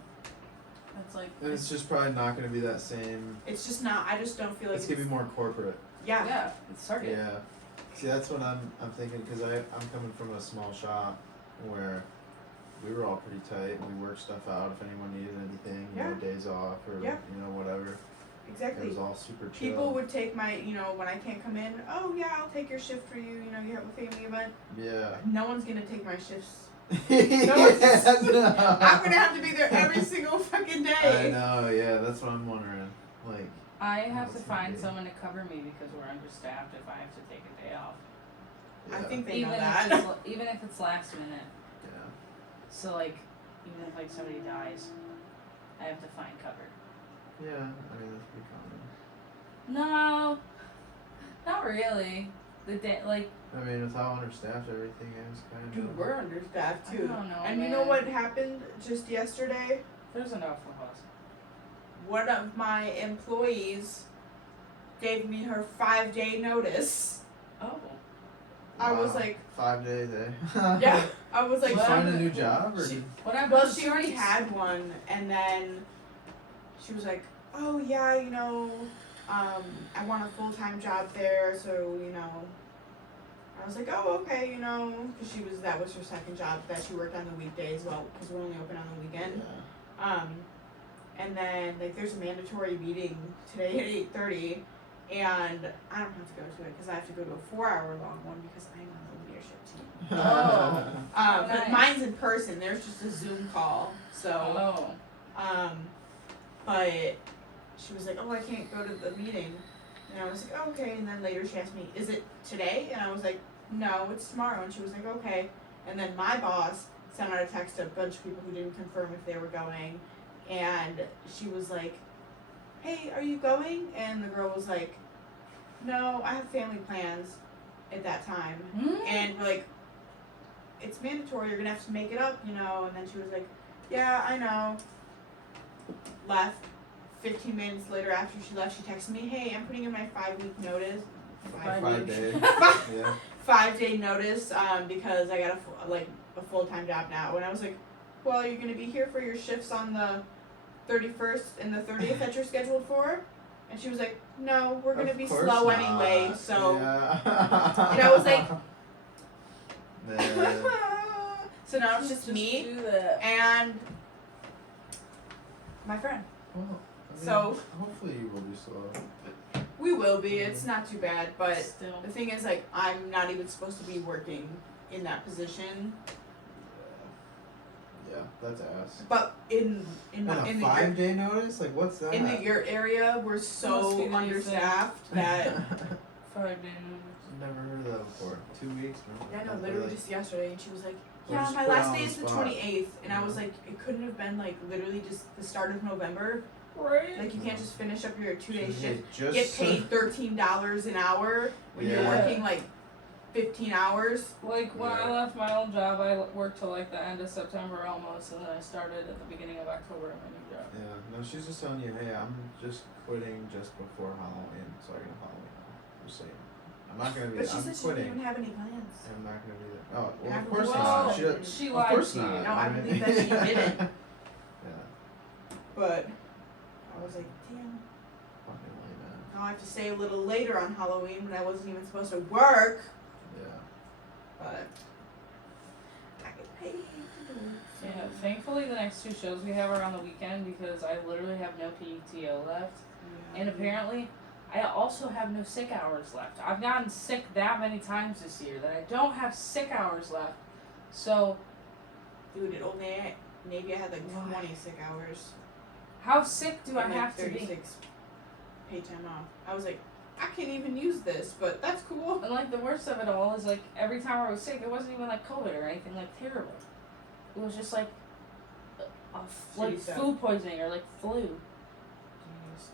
That's like And it's just probably not going to be that same. It's just not. I just don't feel like It's going to be more corporate. Yeah. yeah, it's Target. Yeah. See, that's what I'm thinking, because I'm coming from a small shop where we were all pretty tight. We worked stuff out if anyone needed anything, you know, days off or, Yeah. you know, whatever. Exactly. It was all super chill. People would take my, you know, when I can't come in, oh yeah, I'll take your shift for you, you know, you have a family event. Yeah. No one's gonna take my shifts. Yeah, no. I'm gonna have to be there every single fucking day. I know, yeah, that's what I'm wondering. Like, I have to That's gonna find be- someone to cover me because we're understaffed if I have to take a day off. I yeah, think they Even know if that. even if it's last minute. yeah. So like, even if like somebody dies, I have to find cover. Yeah, I mean, that's pretty common. No, not really. The day, like, I mean, with how understaffed everything is, kind of. Dude, we're understaffed I too. don't know, And you know man. what happened just yesterday? there's enough of us. One of my employees gave me her 5-day notice. Oh, I was Wow. like, 5 days, eh? yeah. I was Did like, you What? find a new job, or? She- what happened? well, to she already Cerise? had one, and then she was like, oh yeah, you know, I want a full-time job there, so, you know. I was like, oh, okay, you know, because that was her second job that she worked on the weekdays, well, because we're only open on the weekend. Yeah. And then, like, there's a mandatory meeting today at 8:30, and I don't have to go to it because I have to go to a 4-hour-long one because I'm on the leadership team. Oh. But Nice. mine's in person. There's just a Zoom call. So, Oh. but she was like, oh, I can't go to the meeting. And I was like, oh, okay. And then later she asked me, is it today? And I was like, no, it's tomorrow. And she was like, okay. And then my boss sent out a text to a bunch of people who didn't confirm if they were going. And she was like, hey, are you going? And the girl was like, no, I have family plans at that time. And we're like, it's mandatory, you're gonna have to make it up, you know. And then she was like, yeah, I know. Left. 15 minutes later after she left, she texted me, hey, I'm putting in my 5-week notice. 5 days. Yeah. 5-day notice, because I got a full-time job now. And I was like, well, you're gonna be here for your shifts on the 31st and the 30th that you're scheduled for? And she was like, no, we're gonna Of be course slow not. anyway, so. Yeah. And I was like, Man. so now it's just me do that. and my friend. Well, I mean, So- hopefully you will be slow. We will be, it's not too bad, but Still. the thing is, like, I'm not even supposed to be working in that position. Yeah, that's ass. But in And my, a in the 5-day notice? Like, what's that? in the your area, we're Must be so the new thing. understaffed that 5 day notice. Never heard of that before. 2 weeks? No? yeah, no, Not literally really. just yesterday, and she was like, We're yeah, just my put last on day the is the spot. 28th, and I was Yeah. like, it couldn't have been like literally just the start of November. Right. Like you can't just finish up your 2-day Hey, shift, just get paid $13 an hour when you're Yeah. working like 15 hours. Like when I Yeah. left my old job, I worked till like the end of September almost, and then I started at the beginning of October at my new job. Yeah, no, she's just telling you, hey, I'm just quitting just before Halloween, so I get Halloween off. Just saying. I'm not gonna be. But she I'm said she quitting. didn't even have any plans. I'm not gonna be there. Oh, well, I of course believe not. that She, she does- She of lied course to you. not. No, I mean- believe that she didn't. Yeah, But I was like, damn. fucking lame, man. Now I have to stay a little later on Halloween when I wasn't even supposed to work. Yeah. But I get paid to do it. so- Yeah, thankfully the next 2 shows we have are on the weekend because I literally have no PTO left. Yeah. And apparently, I also have no sick hours left. I've gotten sick that many times this year that I don't have sick hours left. So, Dude, at Old Navy I had like Why? 20 sick hours. how sick do I and, like, have to be? 36 paid time off. I was like, I can't even use this, but that's cool. And like the worst of it all is like every time I was sick, it wasn't even like COVID or anything like terrible. It was just like like Shitty stuff. food poisoning or like flu. Jeez.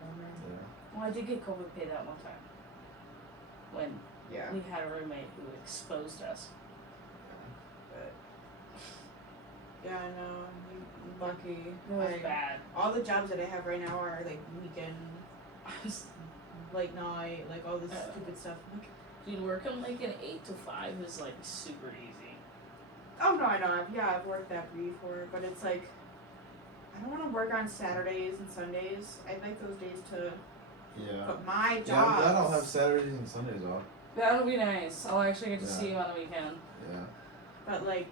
Yeah. Well, I did get COVID paid out one time when Yeah. we had a roommate who exposed us. Yeah, I know. I'm lucky. It was bad. All the jobs that I have right now are like weekend, late night, like all this stupid stuff. Like, Dude, working like an 8 to 5 is like super easy. oh no, I know. I've worked that before, but it's like I don't want to work on Saturdays and Sundays. I'd like those days to. Yeah. But my job. Yeah, I'm glad I'll have Saturdays and Sundays off. That'll be nice. I'll actually get to see you on the weekend. Yeah. But like,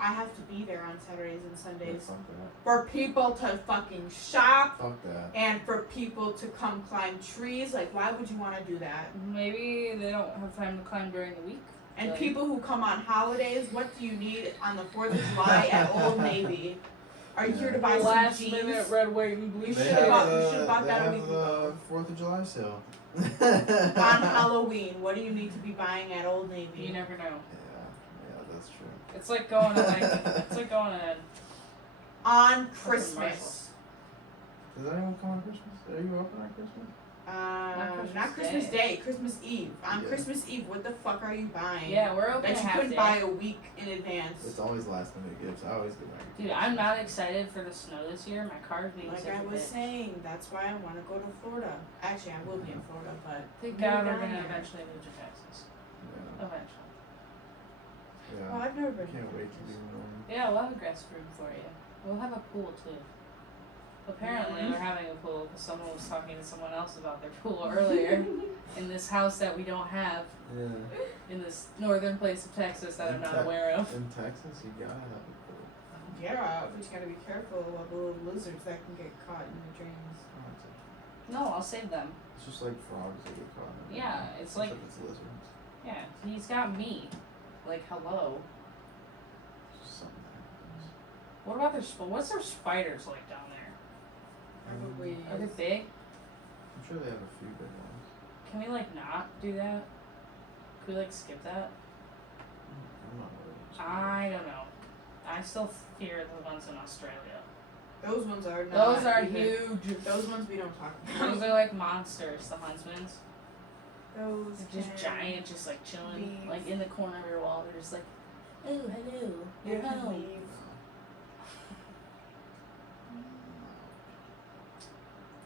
I have to be there on Saturdays and Yeah, Sundays fuck that. for people to fucking shop Fuck that. and for people to come climb trees. Like, why would you want to do that? Maybe they don't have time to climb during the week. And Like- people who come on holidays, what do you need on the 4th of July at Old Navy? Are you here to buy some Last jeans? minute red, white, and blue You They shit. should've have bought- you should've bought they that a have week the ago. 4th of July sale. On Halloween, what do you need to be buying at Old Navy? You never know. Yeah, that's true. It's like going to it's like going to On Marshall. Christmas. Does anyone come on Christmas? Are you open on Christmas? Not Christmas Day, Christmas Eve. On Yeah. Christmas Eve, what the fuck are you buying? Yeah, we're open That you half couldn't day. buy a week in advance. It's always last minute gifts. I always get my gifts. Dude, I'm not excited for the snow this year. My car's being Like such I a was bitch. saying, that's why I want to go to Florida. Actually, I will be in Florida, but Thank Maybe God we're down gonna there. eventually move to Texas. Yeah. Eventually. Yeah. well, I've never I been. can't wait to be warm. Yeah, we'll have a grass room for you. We'll have a pool too. Apparently, Mhm. we're having a pool because someone was talking to someone else about their pool earlier in this house that we don't have Yeah. in this northern place of Texas that I'm In not Tex- aware of. In Texas, you gotta have a pool. Yeah, but you gotta be careful of the little lizards that can get caught in the drains. Oh, it's, No, I'll save them. it's just like frogs that get caught in it. Yeah, it's like Except it's lizards. yeah, he's got me. Like hello. It's just something that happens. What about what's their spiders like down there? Probably. Are they big? I'm sure they have a few big ones. Can we like not do that? Can we like skip that? I'm not really. I don't know. I still fear the ones in Australia. Those ones are not. Those are even- huge. Those ones we don't talk Those about. are like monsters, the huntsmans. Those They're just can giant, just like chilling, leave. like in the corner of your wall. They're just like, oh, hello. You You're can home. leave.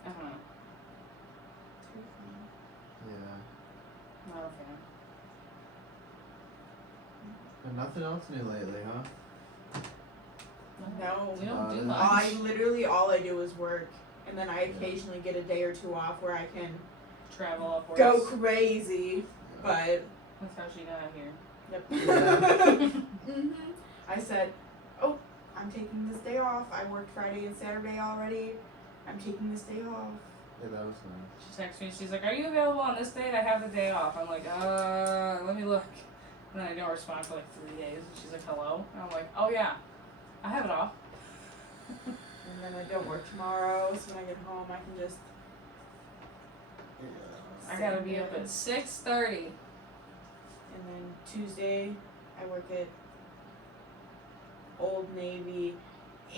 I don't know. Yeah. Not a fan. And nothing else new lately, huh? No. We don't do Uh, much. I literally all I do is work, and then I occasionally get a day or two off where I can Travel upwards. go crazy. But That's how she got here. yep. Yeah. Mhm. I said, "Oh, I'm taking this day off. I worked Friday and Saturday already. I'm taking this day off." Yeah, that was nice. She texts me, she's like, are you available on this date? I have the day off. I'm like, let me look. And then I don't respond for like 3 days. And she's like, hello? And I'm like, oh yeah, I have it off. And then I don't work tomorrow, so when I get home, I can just. I gotta be up at 6:30. And then Tuesday, I work at Old Navy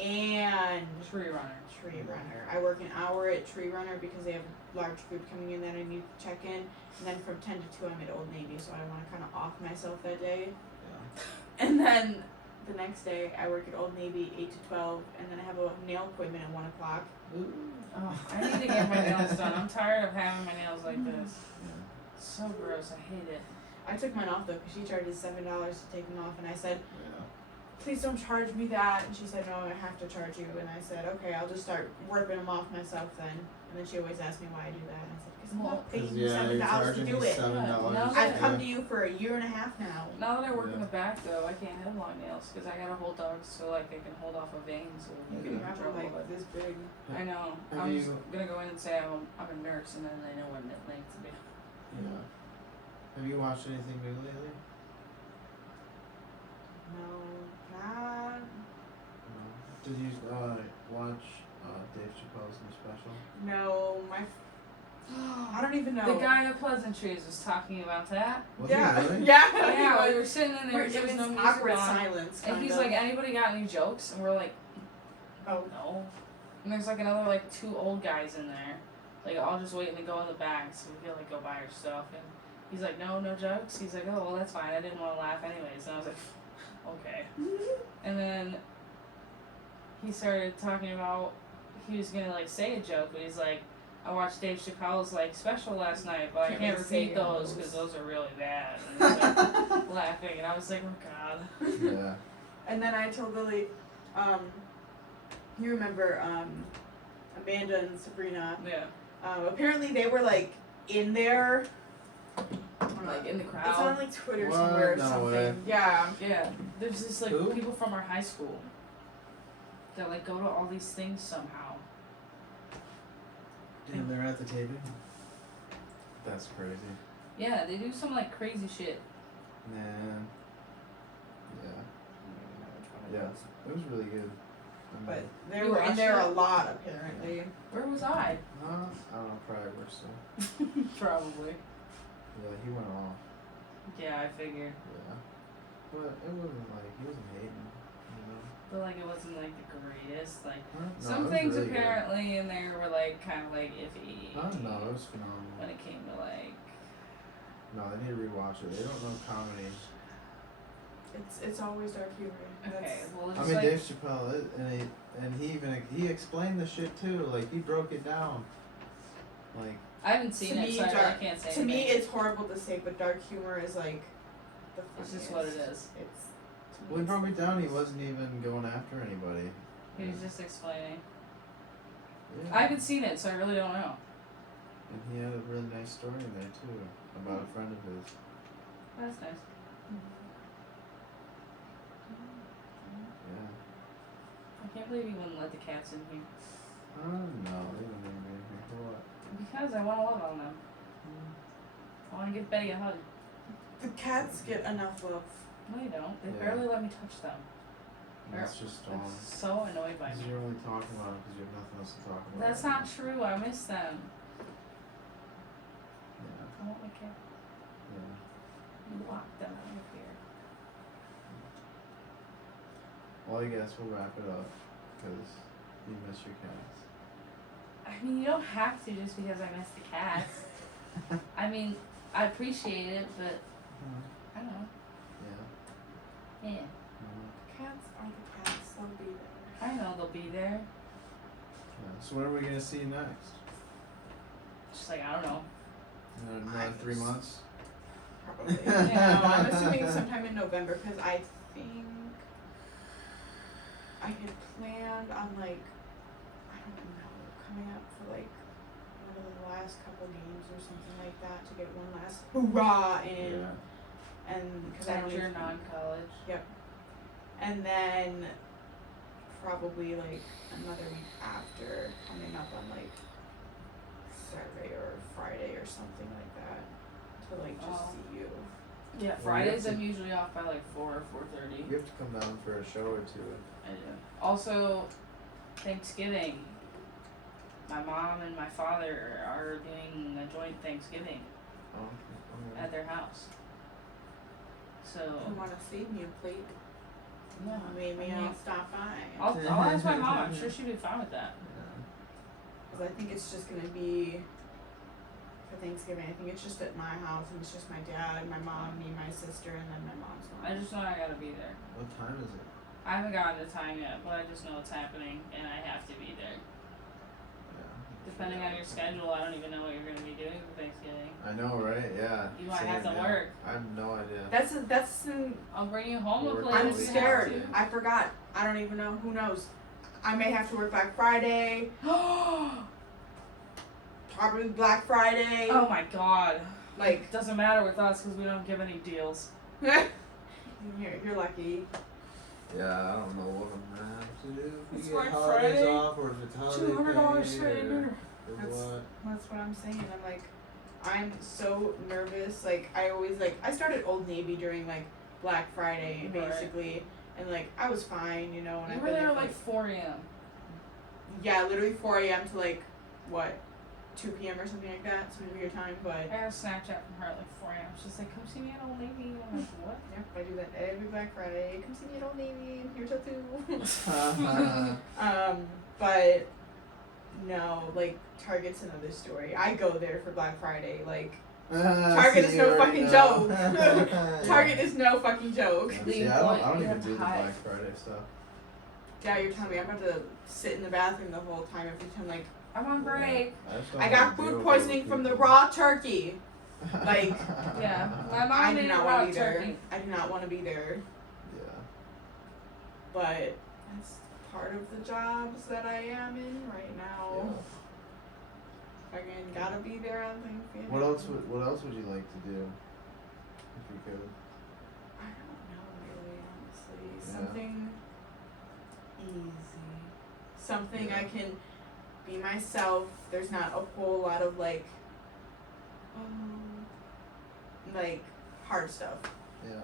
and Tree runner. Tree Runner. I work an hour at Tree Runner because they have a large group coming in that I need to check in. And then from 10 to 2, I'm at Old Navy, so I want to kind of off myself that day. Yeah. And then the next day, I work at Old Navy 8 to 12, and then I have a nail appointment at 1 o'clock. Oh, I need to get my nails done. I'm tired of having my nails like this. Yeah. So gross. I hate it. I took mine off though because she charges $7 to take them off, and I said, Yeah. please don't charge me that. And she said, no, I have to charge you. And I said, okay, I'll just start ripping them off myself then. And then she always asks me why I do that. And I said, because I'm Well, not paying 'Cause, you yeah, you're $7 to charging do me it. $7. No, I've come yeah. to you for a year and a half now. Now that I work in Yeah. the back though, I can't have long nails because I gotta hold dogs so like I can hold off a vein so You they can get in have them trouble. like But this big. I know. Have I'm just you- gonna go in and say I'm a nurse and then they know what it means to be. Yeah. Have you watched anything new lately? No, not. No. Did you watch Dave Chappelle's new special? No, I don't even know. The guy at Pleasantries was talking about that. Was yeah, he really? yeah, Yeah, we he were sitting in there, was, there was it no was music awkward on. silence. And he's kind of. like, anybody got any jokes? And we're like, oh, no. And there's like another like 2 old guys in there. Like all just waiting to go in the back so we could like go buy our stuff. And he's like, no jokes. He's like, oh well that's fine. I didn't want to laugh anyways. And I was like, okay. And then he started talking about he was gonna like say a joke, but he's like, I watched Dave Chappelle's like special last night, but I Can't can't really say repeat those those. because those are really bad. And he started laughing, and I was like, oh god. Yeah. And then I told Lily, you remember Amanda and Sabrina? Yeah. Apparently they were like in there. Like in the crowd. It's on like Twitter What? somewhere or No something. way. Yeah. Yeah, there's just like Who? people from our high school that like go to all these things somehow. Damn, they're at the taping. That's crazy. Yeah, they do some like crazy shit. Man. Yeah. Yeah. It was really good. But they You were in watched there it? a lot apparently. Where was I? I don't know, probably worse so. Probably. Yeah, he went off. Yeah, I figured. Yeah. But it wasn't like, he wasn't hating, you know? But like it wasn't like the greatest. Like Huh? No, some it was things really good. apparently in there were like kind of like iffy. No, it was phenomenal. When it came to like. No, they need to rewatch it. They don't know comedy. It's always dark humor. Okay, well I just mean, like Dave Chappelle, and he explained the shit too. Like he broke it down. Like I haven't seen To it, me, so I really dark- can't say To me, anything. it's horrible to say, but dark humor is like the It's funniest. just what it is. It's. To me, when he it's broke the it down, he funniest. wasn't even going after anybody. He was just explaining. Yeah. I haven't seen it, so I really don't know. And he had a really nice story in there too about a friend of his. That's nice. Yeah. I can't believe you wouldn't let the cats in here. No, they don't even be here for what? Because I want to love on them. I want to give Betty a hug. The cats get enough love. No, you don't. They Yeah. barely let me touch them. And that's just I'm so annoyed by because me. you're only talking about it because you have nothing else to talk about. That's not true. I miss them. Yeah. I want my cat. Yeah. You lock them out of here. Well, I guess we'll wrap it up because you miss your cats. I mean, you don't have to just because I miss the cats. I mean, I appreciate it, but I don't know. Yeah. Yeah. Cats are the cats. They'll be there. I know they'll be there. Yeah. So when are we gonna see you next? Just like, I don't know. Another 3 months. Probably. Yeah, no, I'm assuming sometime in November because I think I had planned on like I don't know coming up for like one of the last couple games or something like that to get one last hoorah in, Yeah. and because I At don't your even, non-college. and then probably like another week after coming up on like Saturday or Friday or something like that to like just Oh. see you. Yeah, Well, Fridays you have I'm usually off by like 4 or 4:30. You have to come down for a show or two. I do. Also, Thanksgiving. My mom and my father are doing a joint Thanksgiving Oh. Okay. at their house. So, You want to save me a plate? yeah, Maybe I mean, I'll stop by. I'll ask my mom. I'm sure she'd be fine with that. Yeah. Because I think it's just gonna be for Thanksgiving. I think it's just at my house, and it's just my dad, my mom, me, my sister, and then my mom's mom. I just know I gotta be there. What time is it? I haven't gotten the time yet, but I just know it's happening and I have to be there. Yeah. Depending on your schedule, I don't even know what you're gonna be doing for Thanksgiving. I know, right? Yeah. You might have Same, to yeah. work. I have no idea. That's. I'll bring you home a Work plate I'm if you have scared. to. I forgot. I don't even know. Who knows? I may have to work Black Friday. Probably Black Friday. Oh my god. Like Doesn't matter with us because we don't give any deals. you're lucky. Yeah, I don't know what I'm gonna have to do if It's we get Black holidays Friday. off or if it's holiday $200 pay straight or, dinner. or That's- what. That's what I'm saying. I'm like, I'm so nervous. Like I always I started Old Navy during like Black Friday Right. basically, and like I was fine, you know. And You I've were been there for, like 4 a.m. yeah, literally 4 a.m. to like what 2 p.m. or something like that. Some weird time, but I got a Snapchat from her at like 4 a.m. She's like, come see me at Old Navy. I'm like, what? yep, I do that every Black Friday. Come see me at Old Navy. I'm here till 2. But no, like Target's another story. I go there for Black Friday. Like Target See, is you no already fucking know. joke. Target is no fucking joke. See, I don't You even have do to the hide. Black Friday stuff. Yeah, you're telling me I'm about to sit in the bathroom the whole time and pretend like I'm on break. I got food poisoning from the raw turkey. Like, Yeah, my I mom do ate not raw want to be there. turkey. I do not want to be there. Yeah. But that's part of the jobs that I am in right now. Again, gotta be there on Thanksgiving. What else would you like to do if you could? I don't know really, honestly. Yeah. Something easy. Something I can be myself. There's not a whole lot of like hard stuff. Yeah.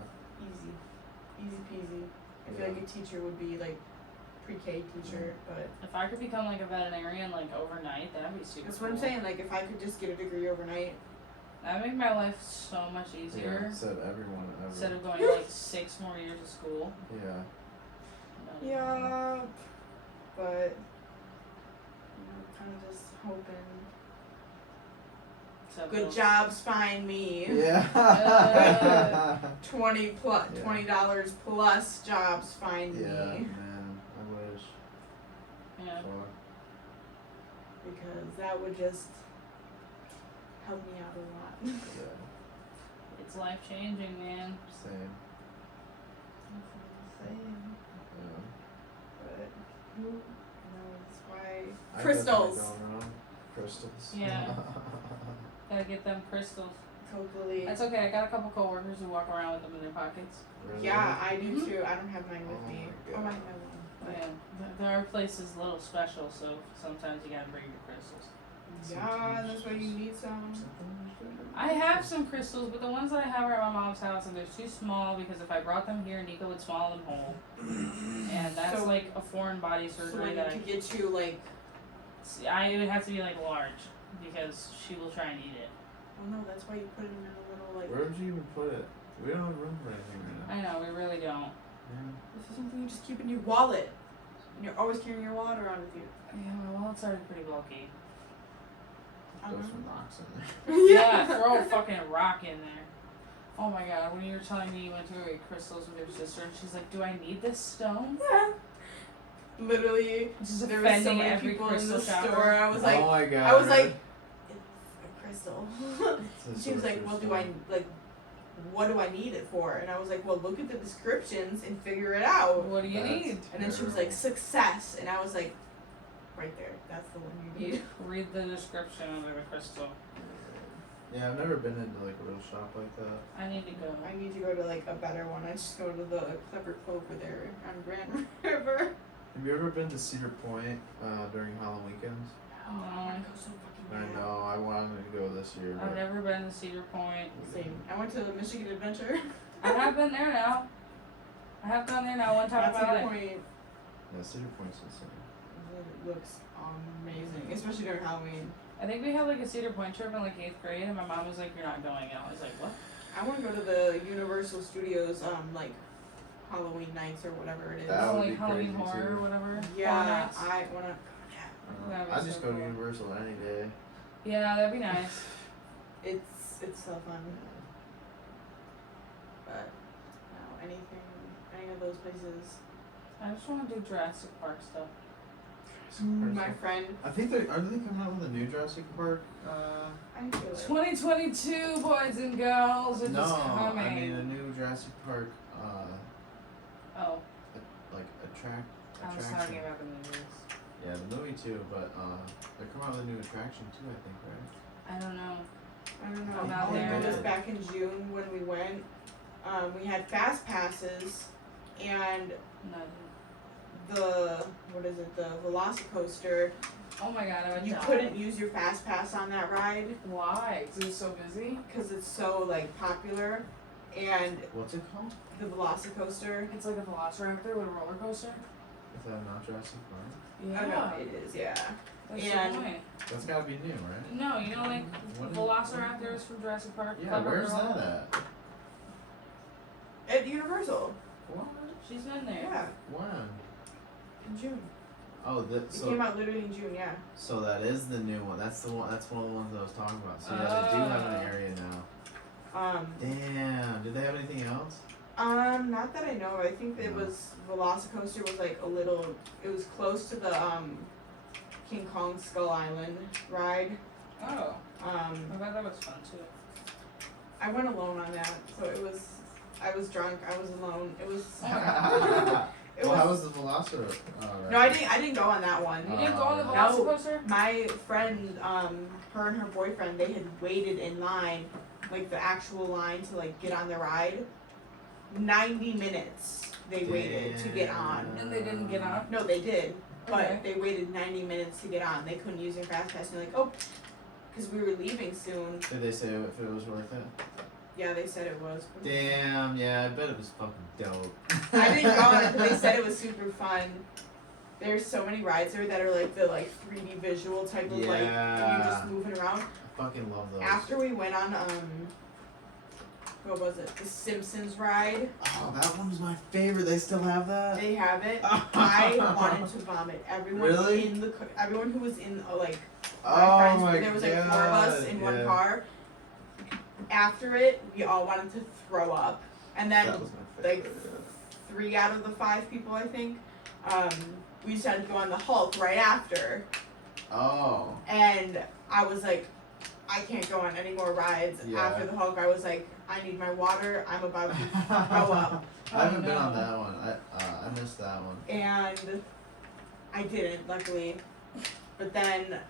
Easy peasy. I feel like a teacher would be like pre-K teacher, but If I could become like a veterinarian like overnight, that'd be super. that's what I'm cool. saying. Like if I could just get a degree overnight. That'd make my life so much easier. Yeah. Said everyone ever. Instead of going like 6 more years of school. Yeah. Yeah, but kind of just hoping Except good those- jobs find me. Yeah. $20 plus jobs find Yeah, me man. I wish. Yeah. Fuck. because that would just help me out a lot. Yeah. It's life changing, man. Same. That's what I'm saying. Yeah. But who knows why? I Crystals. definitely don't know. Crystals. Yeah. Gotta get them crystals. Totally. That's okay. I got a couple coworkers who walk around with them in their pockets. Really? Yeah, I do too. I don't have mine with Oh me. my Oh, I God. have one. But Yeah, there are places a little special, so sometimes you gotta bring your crystals. yeah, that's why you need some. I have some crystals, but the ones that I have are at my mom's house, and they're too small because if I brought them here, Nico would swallow them whole, and that's So- like a foreign body So surgery when that to get you like, it would have to be like large because she will try and eat it. well, no, that's why you put it in a little like. Where would you even put it? We don't have room for anything right now. I know, we really don't. Yeah. This is something you just keep in your wallet, and you're always carrying your wallet around with you. Yeah, my wallet's already pretty bulky. Throw some rocks in there. Yeah, throw a fucking rock in there. Oh my god, when you were telling me you went to go get crystals with your sister, and she's like, "Do I need this stone?" Yeah. Literally, Just there was so offending many every people in crystal the shopper. store. I was like, oh my god. I was like, really? it's a crystal. It's a She was like, well, sorcerer's what do I need it for? And I was like, well, look at the descriptions and figure it out. What do you That's need? And then she was like, success. And I was like, right there, that's the one you need. Read the description of the crystal. Yeah, I've never been into like a real shop like that. I need to go. I need to go to like a better one. I just go to the Clever Clover there on Grand River. Have you ever been to Cedar Point during Halloween weekends? I wanna go so fucking I bad. know, I wanted to go this year, I've but never been to Cedar Point. Same. I went to the Michigan Adventure. I have been there now. I have gone there now one time. That's I our got point. yeah, Cedar Point's insane. It looks amazing, especially during Halloween. I think we had like a Cedar Point trip in like 8th grade, and my mom was like, "You're not going." And I was like, "What?" I want to go to the Universal Studios, like Halloween nights or whatever it is. That Oh, would like be Halloween crazy, horror too. or whatever. Yeah, Horror Nights. I want to. That'd be I'd so just go to cool. Universal any day. Yeah, that'd be nice. It's so fun, but no, any of those places. I just want to do Jurassic Park stuff. My friend, I think are they coming out with a new Jurassic Park? I feel like 2022, boys and girls, it's No, coming. I mean a new Jurassic Park, Oh, like I was talking attraction. about the movies. Yeah, the movie too, but they're coming out with a new attraction too. I think, right? I don't know. I I'm don't not know. there. It was back in June when we went. We had fast passes, and No. the the Velocicoaster. Oh my god, I would You die. couldn't use your fast pass on that ride Why? 'Cause it's so busy. because it's so like popular, and What's it called? the Velocicoaster. It's like a velociraptor with a roller coaster. Is that not Jurassic Park? Yeah. I know it is, yeah. That's And- the point. That's gotta be new, right? No, you know like What is- velociraptors from Jurassic Park. Yeah, Clever where's Girl? that at? At Universal. What? She's been there. Yeah, When? in June. Oh, It came out literally in June, yeah. so that is the new one. That's the one. That's one of the ones I was talking about. So yeah, they do have an area now. Damn. Did they have anything else? Not that I know. I think it was Velocicoaster was like a little. It was close to the King Kong Skull Island ride. Oh. I bet that was fun too. I went alone on that, so it was. I was drunk. I was alone. It was. It Well, was. how was the Velociraptor? No, I didn't go on that one. You didn't go on the No. Velocicoaster? My friend, her and her boyfriend, they had waited in line, like the actual line to like get on the ride. 90 minutes they waited to get on. And they didn't get on? No, they did, but Okay. they waited 90 minutes to get on. They couldn't use their fast pass. And they're like, oh, because we were leaving soon. Did they say if it was worth it? Yeah, they said it was. Damn, yeah, I bet it was fucking dope. I didn't go on it, but they said it was super fun. There's so many rides there that are like the 3D visual type of like you're just moving around. I fucking love those. After we went on what was it? The Simpsons ride. Oh, that one was my favorite. They still have that? They have it. I wanted to vomit. Everyone Really? everyone who was in my Oh friends. my There was like 4 of us in one car. After it, we all wanted to throw up, and then That was my favorite. like 3 out of the 5 people, I think, we decided to go on the Hulk right after. Oh. And I was like, I can't go on any more rides after the Hulk. I was like, I need my water. I'm about to throw up. I haven't been on that one. I missed that one. And I didn't, luckily. But then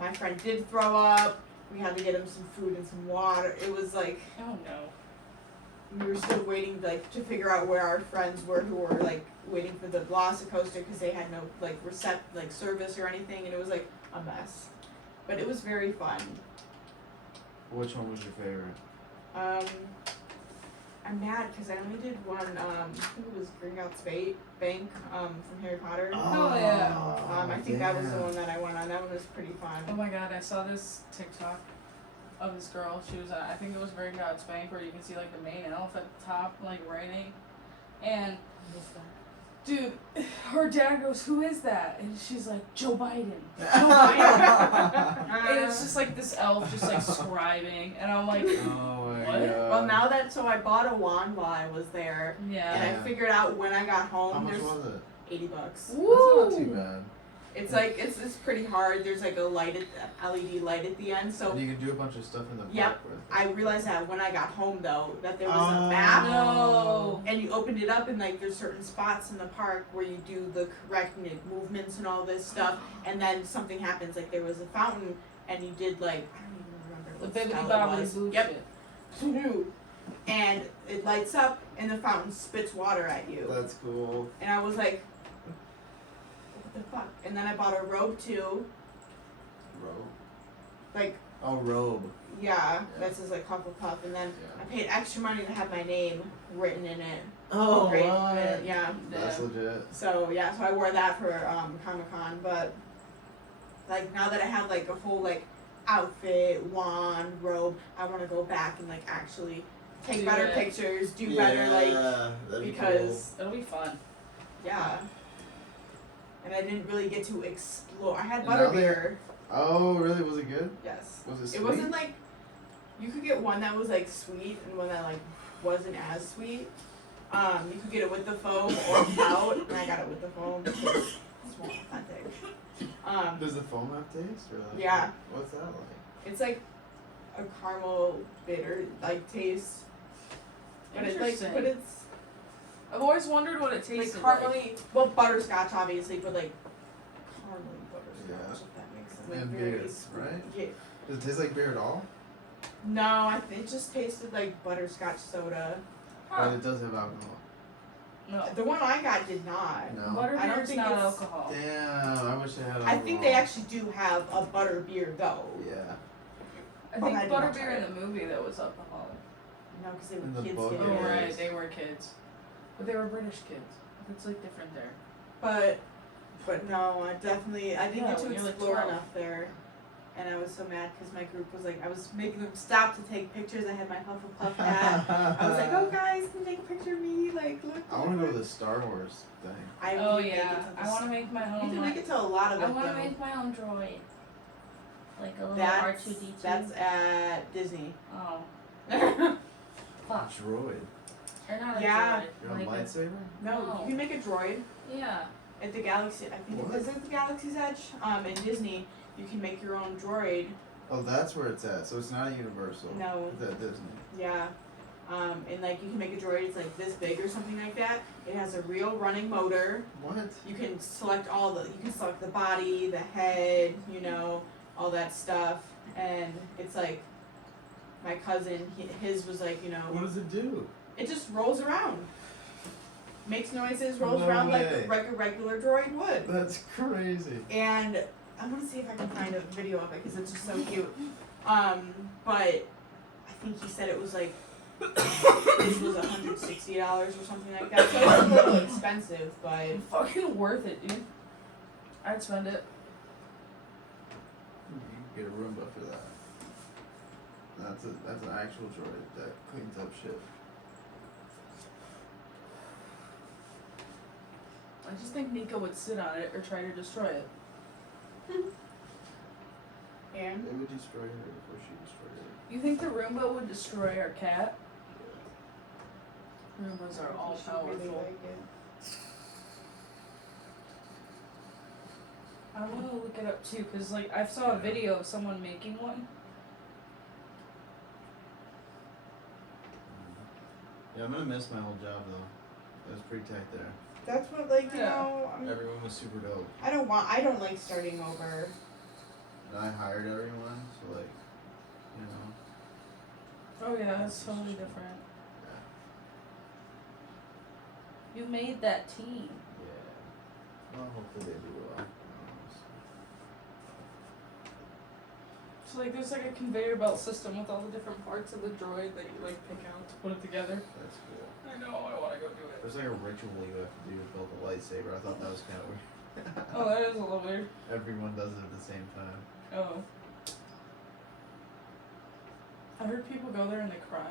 my friend did throw up. We had to get him some food and some water. It was like, Oh no. we were still waiting to figure out where our friends were who were waiting for the Velocicoaster because they had no service or anything, and it was like a mess. But it was very fun. Which one was your favorite? I'm mad because I only did one. I think it was Gringotts Bank from Harry Potter. Oh, yeah. I think that was the one that I went on. That one was pretty fun. Oh my god, I saw this TikTok of this girl. She was at, I think it was Gringotts Bank, where you can see like the main elf at the top, like writing. And dude, her dad goes, "Who is that?" And she's like, "Joe Biden." Joe Biden. And it's just like this elf just like scribing, and I'm like, Oh my What? god. Well, now that I bought a wand while I was there, and yeah. I figured out when I got How home. much There's was it? $80. That's not too bad. It's it's pretty hard. There's like a LED light at the end, so. And you can do a bunch of stuff in the park Yep. with it. I realized that when I got home though, that there was a map. No. And you opened it up and there's certain spots in the park where you do the correct movements and all this stuff, and then something happens, like there was a fountain and you did I don't even remember The what bibbidi spell it bobbidi was. boo Yep. shit. And it lights up and the fountain spits water at you. That's cool. And I was like, what the fuck? And then I bought a robe too. Robe. Oh, robe. Yeah, that says Hufflepuff, and then Yeah. I paid extra money to have my name written in it. Oh, Great. what? Yeah. That's legit. So so I wore that for Comic-Con, but now that I have a whole outfit, wand, robe, I want to go back and actually take Do better it. pictures, do better that'd be because It'll be fun. yeah. And I didn't really get to explore. I had And now they- butterbeer. Oh, really? Was it good? Yes. Was it It sweet? wasn't you could get one that was sweet and one that wasn't as sweet. You could get it with the foam or without, and I got it with the foam because it's more authentic. Does the foam have taste? Or Yeah. What's that like? It's a caramel bitter taste. But Interesting. it's I've always wondered what it tasted like. caramely, well, butterscotch obviously, but caramely butterscotch, Yeah. if that makes sense. And very beer, sweet. right? Yeah. Does it taste like beer at all? No, it just tasted like butterscotch soda. But it does have alcohol. No. The one I got did not. No. I don't Butterbeer's think not it's- alcohol. Damn, I wish I had alcohol. I think they actually do have a butter beer though. Yeah. I But think I did not try butterbeer in it. the movie that was alcoholic. No, because they In were the kids book, getting Oh it it. right, is. they were kids. But they were British kids. It's different there. But no, I didn't Yeah, get to when you're, like, explore 12. enough there. And I was so mad because my group was I was making them stop to take pictures. I had my Hufflepuff hat. I was like, oh guys, can you take a picture of me? Look. I want to go to the Star Wars thing. I Oh didn't make it yeah, to the I want to make my You own. can make it to a lot of I it want to though. make my own droid. Like a little That's R2D2. that's at Disney. Oh. Fuck. Droid. Or not a Yeah. droid. You're on Like lightsaber? No, No. you can make a droid yeah. at the Galaxy. I think What? is it the Galaxy's Edge? In Disney, you can make your own droid. Oh, that's where it's at. So it's not Universal. No. It's at Disney. Yeah. And like you can make a droid. It's like this big or something like that. It has a real running motor. What? You can select You can select the body, the head, all that stuff. And it's like, my cousin, his was like, What does it do? it just rolls around. Makes noises, rolls No around way. like a regular droid would. That's crazy. And I want to see if I can find a video of it because it's just so cute. But I think he said it was like, this was $160 or something like that. So it's a little expensive, but Fucking worth it, dude. I'd spend it. You can get a Roomba for that. That's an actual droid that cleans up shit. I just think Nico would sit on it or try to destroy it. and It would destroy her before she destroyed it. You think the Roomba would destroy our cat? Roombas are all she really powerful. like it. I want to look it up too, cause like I saw a video of someone making one. Yeah, I'm gonna miss my old job though. It was pretty tight there. That's what you Yeah. know. Everyone was super dope. I don't like starting over. And I hired everyone, so like, Oh yeah, that's totally different. You made that team. yeah. Well, hopefully they do well. So like there's like a conveyor belt system with all the different parts of the droid that you like pick out to put it together. That's cool. I know, I want to go do it. There's like a ritual you have to do to build a lightsaber. I thought that was kind of weird. Oh, that is a little weird. Everyone does it at the same time. Oh. I heard people go there and they cry.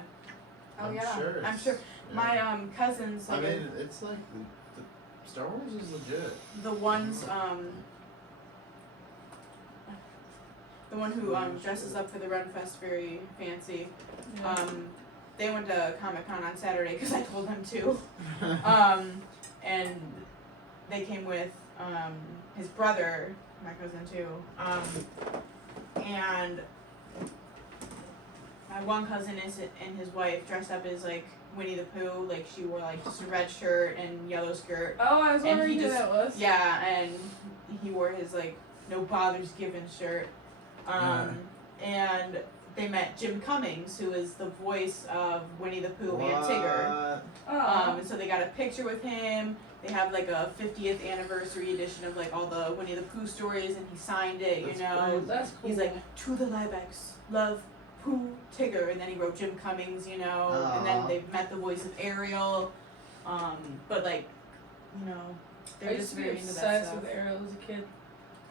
Oh I'm yeah, sure I'm it's- sure. yeah. My cousins, I like mean, it's like the Star Wars is legit. the ones the one who dresses up for the Ren Fest very fancy. Yeah. They went to Comic-Con on Saturday because I told them to. And they came with his brother, my cousin too. And my one cousin and his wife dressed up as like Winnie the Pooh. Like she wore like just a red shirt and yellow skirt. Oh, I was And wondering he who just- that was. Yeah, and he wore his like no bothers given shirt. And they met Jim Cummings, who is the voice of Winnie the Pooh and Tigger. Oh. And so they got a picture with him. They have like a 50th anniversary edition of like all the Winnie the Pooh stories, and he signed it. That's you know, crazy. That's cool. he's like to the Libex, love Pooh Tigger, and then he wrote Jim Cummings. You know, and then Aw. they met the voice of Ariel. But like, I they're used just to be very into that obsessed stuff. with Ariel as a kid.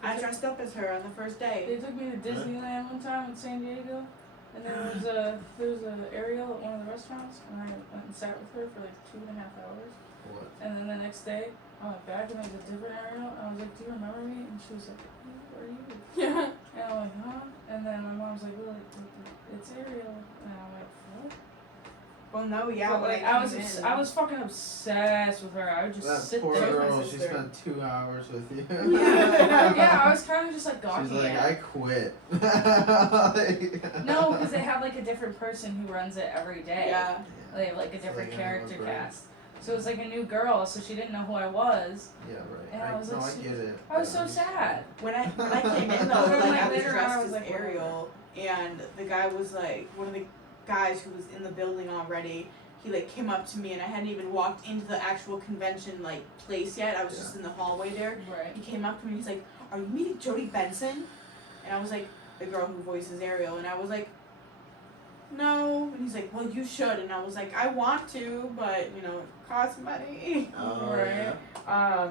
I dressed up as her on the first day. They took me to Disneyland one time in San Diego, and there was a Ariel at one of the restaurants, and I went and sat with her for like 2.5 hours. What? And then the next day, I went back and there was a different Ariel, and I was like, "Do you remember me?" And she was like, "Who are you?" Yeah. And I'm like, "Huh?" And then my mom's like, "Well, it's Ariel," and I'm like, "What?" Well, no, yeah. But, when like I I was came in- I was fucking obsessed with her. I would just That sit poor there. my girl, she sister. spent 2 hours with you. Yeah, I was kind of just like gawking She's like, at I it. quit. No, because they have like a different person who runs it every day. Yeah. They have like a So different they gotta character look right. cast. So it was like a new girl, so she didn't know who I was. Yeah, right. And I was like, I get it. I was so sad. When I came in though, But then, like like, I was later on, dressed I was as like, whatever. Ariel, and the guy was like one of the guys who was in the building already. He like came up to me, and I hadn't even walked into the actual convention like place yet. I was just in the hallway there. Right. He came up to me, and he's like, "Are you meeting Jodie Benson?" And I was like, "The girl who voices Ariel," and I was like, "No." And he's like, "Well, you should." And I was like, "I want to, but it costs money." Oh, Right. yeah.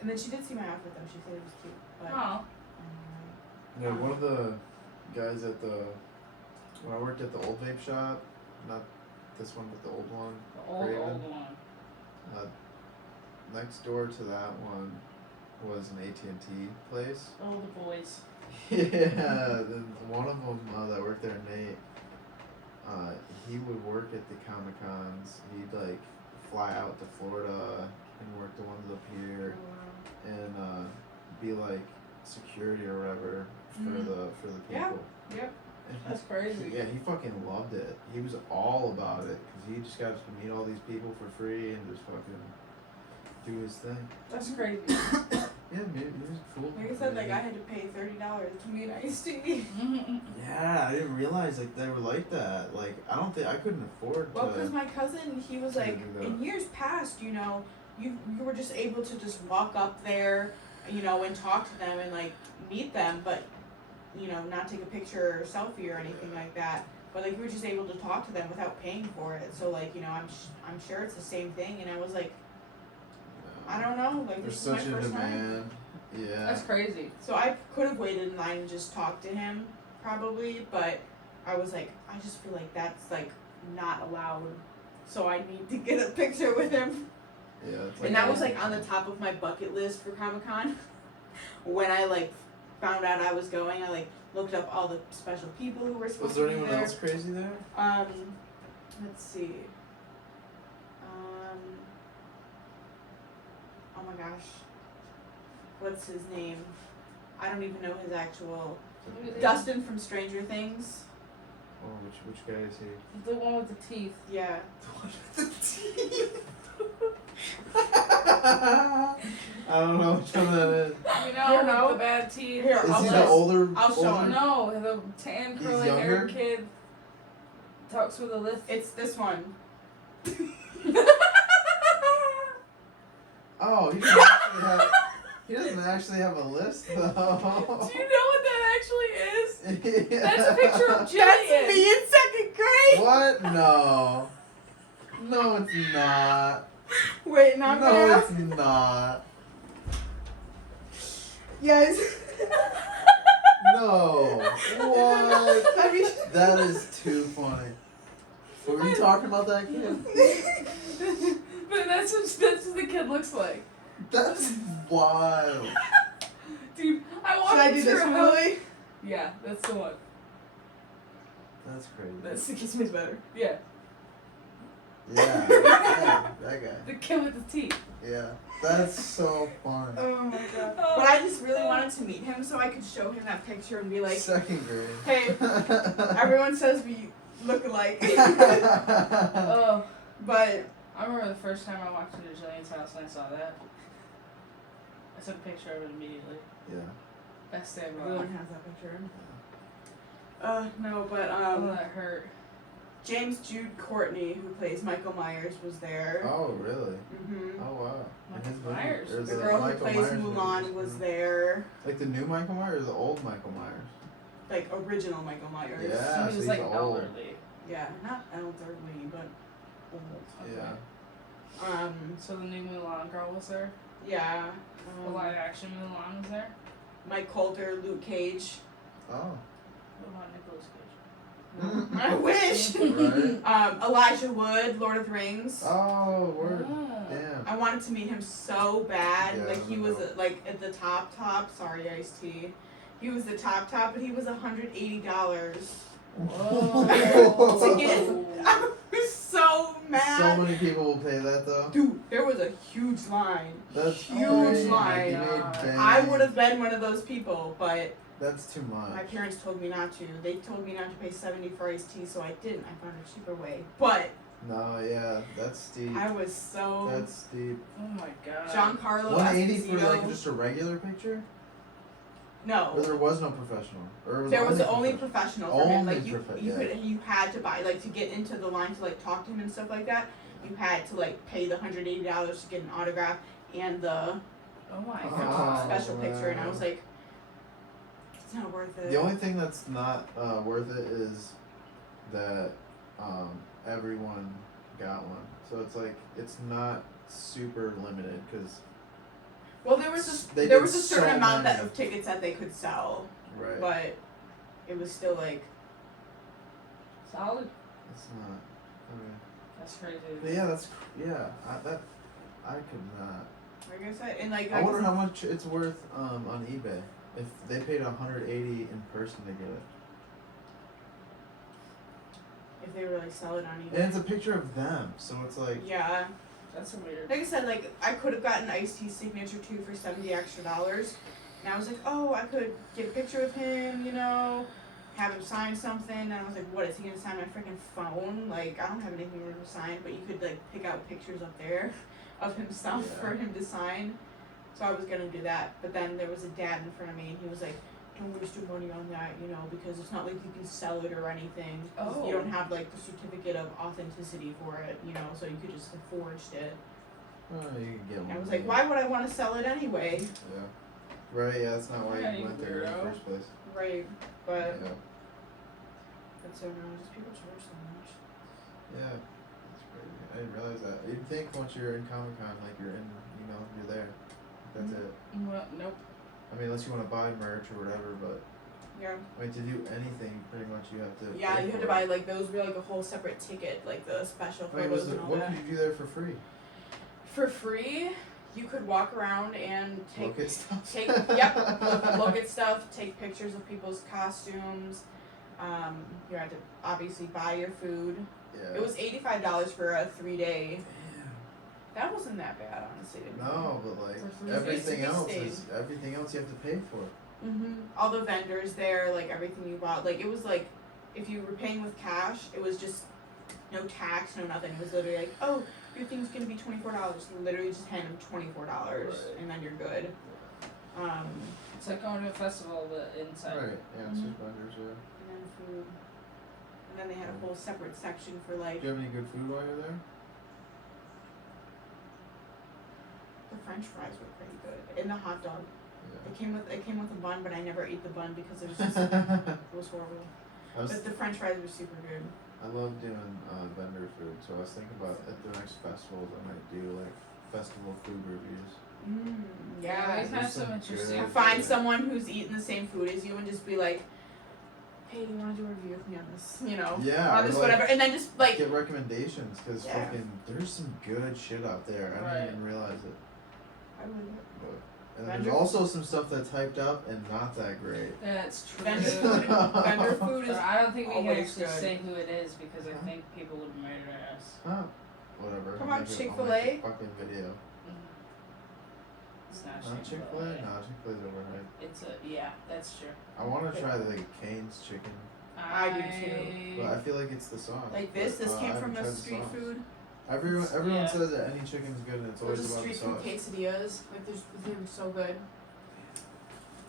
And then she did see my outfit though. She said it was cute. But Oh. Yeah, one of the guys at when I worked at the old vape shop, not this one, but the old one, The old Raven. one. Next door to that one was an AT&T place. Oh, the boys. Yeah, then one of them that worked there, Nate, he would work at the Comic Cons. He'd like fly out to Florida and work the ones up here, and be like security or whatever for the people. Yep. And That's crazy. Yeah, he fucking loved it. He was all about it because he just got to meet all these people for free and just fucking do his thing. That's crazy. Yeah, music cool. Like I said, like I had to pay $30 to meet Ice-T. Yeah, I didn't realize like they were like that. Like I don't think I couldn't afford Well, to. because my cousin, he was to like, do that. in years past, you know, you were just able to just walk up there, you know, and talk to them and like meet them, but you know, not take a picture or selfie or anything like that. But like you were just able to talk to them without paying for it. So like, you know, I'm sure it's the same thing. And I was like, I don't know, like There's this is my such a first time. demand. Yeah. That's crazy. So I could have waited in line and just talked to him, probably, but I was like, I just feel like that's like not allowed. So I need to get a picture with him. Yeah. It's And that was like on the top of my bucket list for Comic-Con. When I like found out I was going, I like looked up all the special people who were supposed Was there to be anyone there. else crazy there? Let's see. Oh my gosh. What's his name? I don't even know his actual. Dustin from Stranger Things. Oh, which guy is he? The one with the teeth. Yeah. The teeth. I don't know which one that is. You Here, know, no. the bad teeth. Here, Is I'll he show the you. older? I'll show older? him. No, the tan He's curly younger? haired kid talks with a lisp. It's this one. Oh, he doesn't actually have a list though. Do you know what that actually is? Yeah. That's a picture of Jillian. That's me in second grade. What? No. No, it's not. Wait, now I'm No, gonna ask. it's not. Yes. No. What? Have you? That is too funny. Were you talking about that kid? But that's what the kid looks like. That's wild. Dude, I walked Should I do into this her one, house. Lily? Yeah, that's the one. That's crazy. That's the kiss me's better. Yeah, Yeah, that guy. the kid with the teeth. Yeah, that's so fun. Oh my god. Oh. But I just really wanted to meet him so I could show him that picture and be like, Second grade. hey, everyone says we look alike. Oh, But I remember the first time I walked into Jillian's house and I saw that. I took a picture of it immediately. Yeah. Best day of my everyone life. has that picture. No, but Oh, that hurt. James Jude Courtney, who plays Michael Myers, was there. Oh, really? Mm-hmm. Oh, wow. Michael And his movie- Myers. or The the girl who Michael plays Myers Mulan movies. was there. Like the new Michael Myers or the old Michael Myers? Like original Michael Myers. Yeah, He so was he's like old. elderly. Yeah, not elderly, but old. Yeah. So the new Mulan girl was there? Yeah. The live action Mulan was there? Mike Coulter, Luke Cage. Oh. What about Nicolas Cage? I wish. Right? Elijah Wood, Lord of the Rings. Oh, word. Ah. Damn. I wanted to meet him so bad. Yeah, Like he I was know. like at the top. Sorry, Ice-T. He was the top, but he was $180 Whoa. to get. I was so mad. So many people will pay that though. Dude, there was a huge line. That's Huge crazy. line. You made bank. I would have been one of those people, but That's too much. my parents told me not to. They told me not to pay $70 for iced tea, so I didn't. I found a cheaper way. But No, yeah, that's steep. I was so. That's steep. Oh my god. Giancarlo 180 for Esposito. like just a regular picture, or No, there was no professional, or there was only only professional for him. Only Like you had to buy like to get into the line to like talk to him and stuff like that. You had to like pay the $180 to get an autograph and the Oh my Oh, god. special picture, and I wow. was like, it's not worth it. The only thing that's not worth it is that everyone got one. So it's like it's not super limited because Well, there was They there did was a so certain amount many. of tickets that they could sell, right, but it was still like Solid. it's not. Okay. That's crazy. But yeah, I could not. like I said, and like I wonder how much it's worth on eBay if they paid $180 in person to get it. if they really sell it on And eBay. it's a picture of them, so it's like. Yeah. That's weird. Like I said, like I could have gotten Ice-T's signature too for $70 extra. And I was like, oh, I could get a picture with him, you know, have him sign something. And I was like, what, is he gonna sign my freaking phone? Like, I don't have anything for him to sign, but you could like pick out pictures up there of himself Yeah. for him to sign. So I was gonna do that, but then there was a dad in front of me, and he was like, don't waste your money on that, you know, because it's not like you can sell it or anything. 'Cause Oh. You don't have like the certificate of authenticity for it, you know, so you could just have forged it. Oh, you can get one. And I was like, why would I want to sell it anyway? Yeah. Right. Yeah. That's not why Yeah, you you went there in the weirdo. first place. Right, but Yeah. so no, just people charge so much. Yeah. That's crazy. I didn't realize that. You'd think once you're in Comic Con, like you're in, you know, you're there. That's it. Well, nope. I mean, unless you want to buy merch or whatever, but Yeah. I mean, to do anything, pretty much you have to. Yeah, pay you had for to it. buy like those were like a whole separate ticket, like the special Wait, photos and all what that. could you do there for free? For free, you could walk around and take Look at stuff. look at stuff, take pictures of people's costumes. You had to obviously buy your food. Yeah. It was $85 for a 3-day. Damn. That wasn't that bad, honestly. No, but like For free. everything We else stayed. is everything else you have to pay for. All the vendors there, like everything you bought, like it was like if you were paying with cash, it was just no tax, no nothing. It was literally like, oh, your thing's gonna be $24. Literally just hand them $24, Right. and then you're good. It's like going to a festival, but inside. Right. Yeah. It's just vendors. Yeah. And then food, and then they had a whole separate section for like Do you have any good food while you're there? the French fries were pretty good, and the hot dog. Yeah. It came with a bun, but I never ate the bun because it was just it was horrible. I was But the French fries were super good. I love doing vendor food, so I was thinking about at the next festivals I might do like festival food reviews. Yeah. Always have There's some some interesting. good- Find someone who's eating the same food as you and just be like, hey, do you want to do a review with me on this? You know, Yeah, on this or, like, whatever, and then just like, Get recommendations because Yeah. fucking there's some good shit out there. I Right. didn't even realize it. I would. And then Vendor- there's also some stuff that's hyped up and not that great. That's true. Vendor food, vendor food But is I don't think we can always actually good. say who it is because I Huh? think people would murder us. Huh. Whatever. Come I'll on, make it- I'll Chick-fil-A. make a fucking video. It's not Not Chick-fil-A. Chick-fil-A? No, Chick-fil-A's overhyped. It's a yeah, that's true. I want to try the Cane's chicken, I do too. but I feel like it's the sauce. like this. But, This I came haven't from tried a the street sauce. food. Everyone Yeah. says that any chicken's good and it's Those always are about the street food sauce. quesadillas. Like they were so good.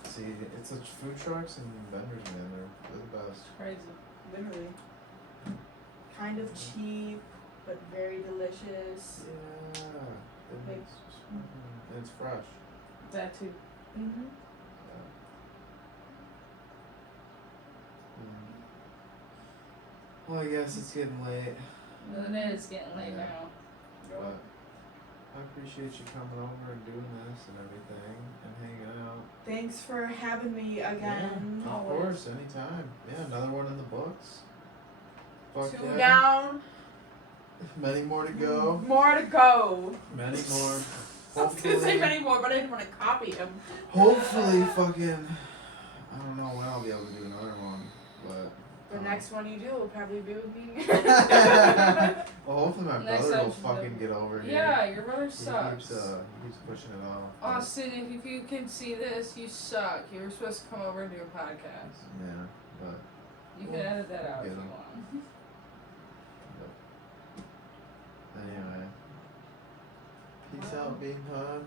See, it's such food trucks and vendors, man. They're the best. Crazy. Literally. Kind of cheap, but very delicious. Yeah. Like- And it's fresh. That too. Mm-hmm. Yeah. Well, I guess it's getting late, It is getting late Yeah. now. but I appreciate you coming over and doing this and everything and hanging out. Thanks for having me again. Yeah, of course, anytime. Yeah, another one in the books. Fuck Two yeah. down, Many more to go. more to go. Many more. I was gonna say many more, but I didn't want to copy him. Hopefully, fucking. I don't know when I'll be able to do another one, but. The next one you do will probably be with me. Well, hopefully my Next brother will episode. fucking get over here. Yeah, your brother He sucks. keeps pushing it off. Austin, if you can see this, you suck. You were supposed to come over and do a podcast. Yeah, but. You can edit that out if Get you him. want. Anyway. Peace out, Beanpod.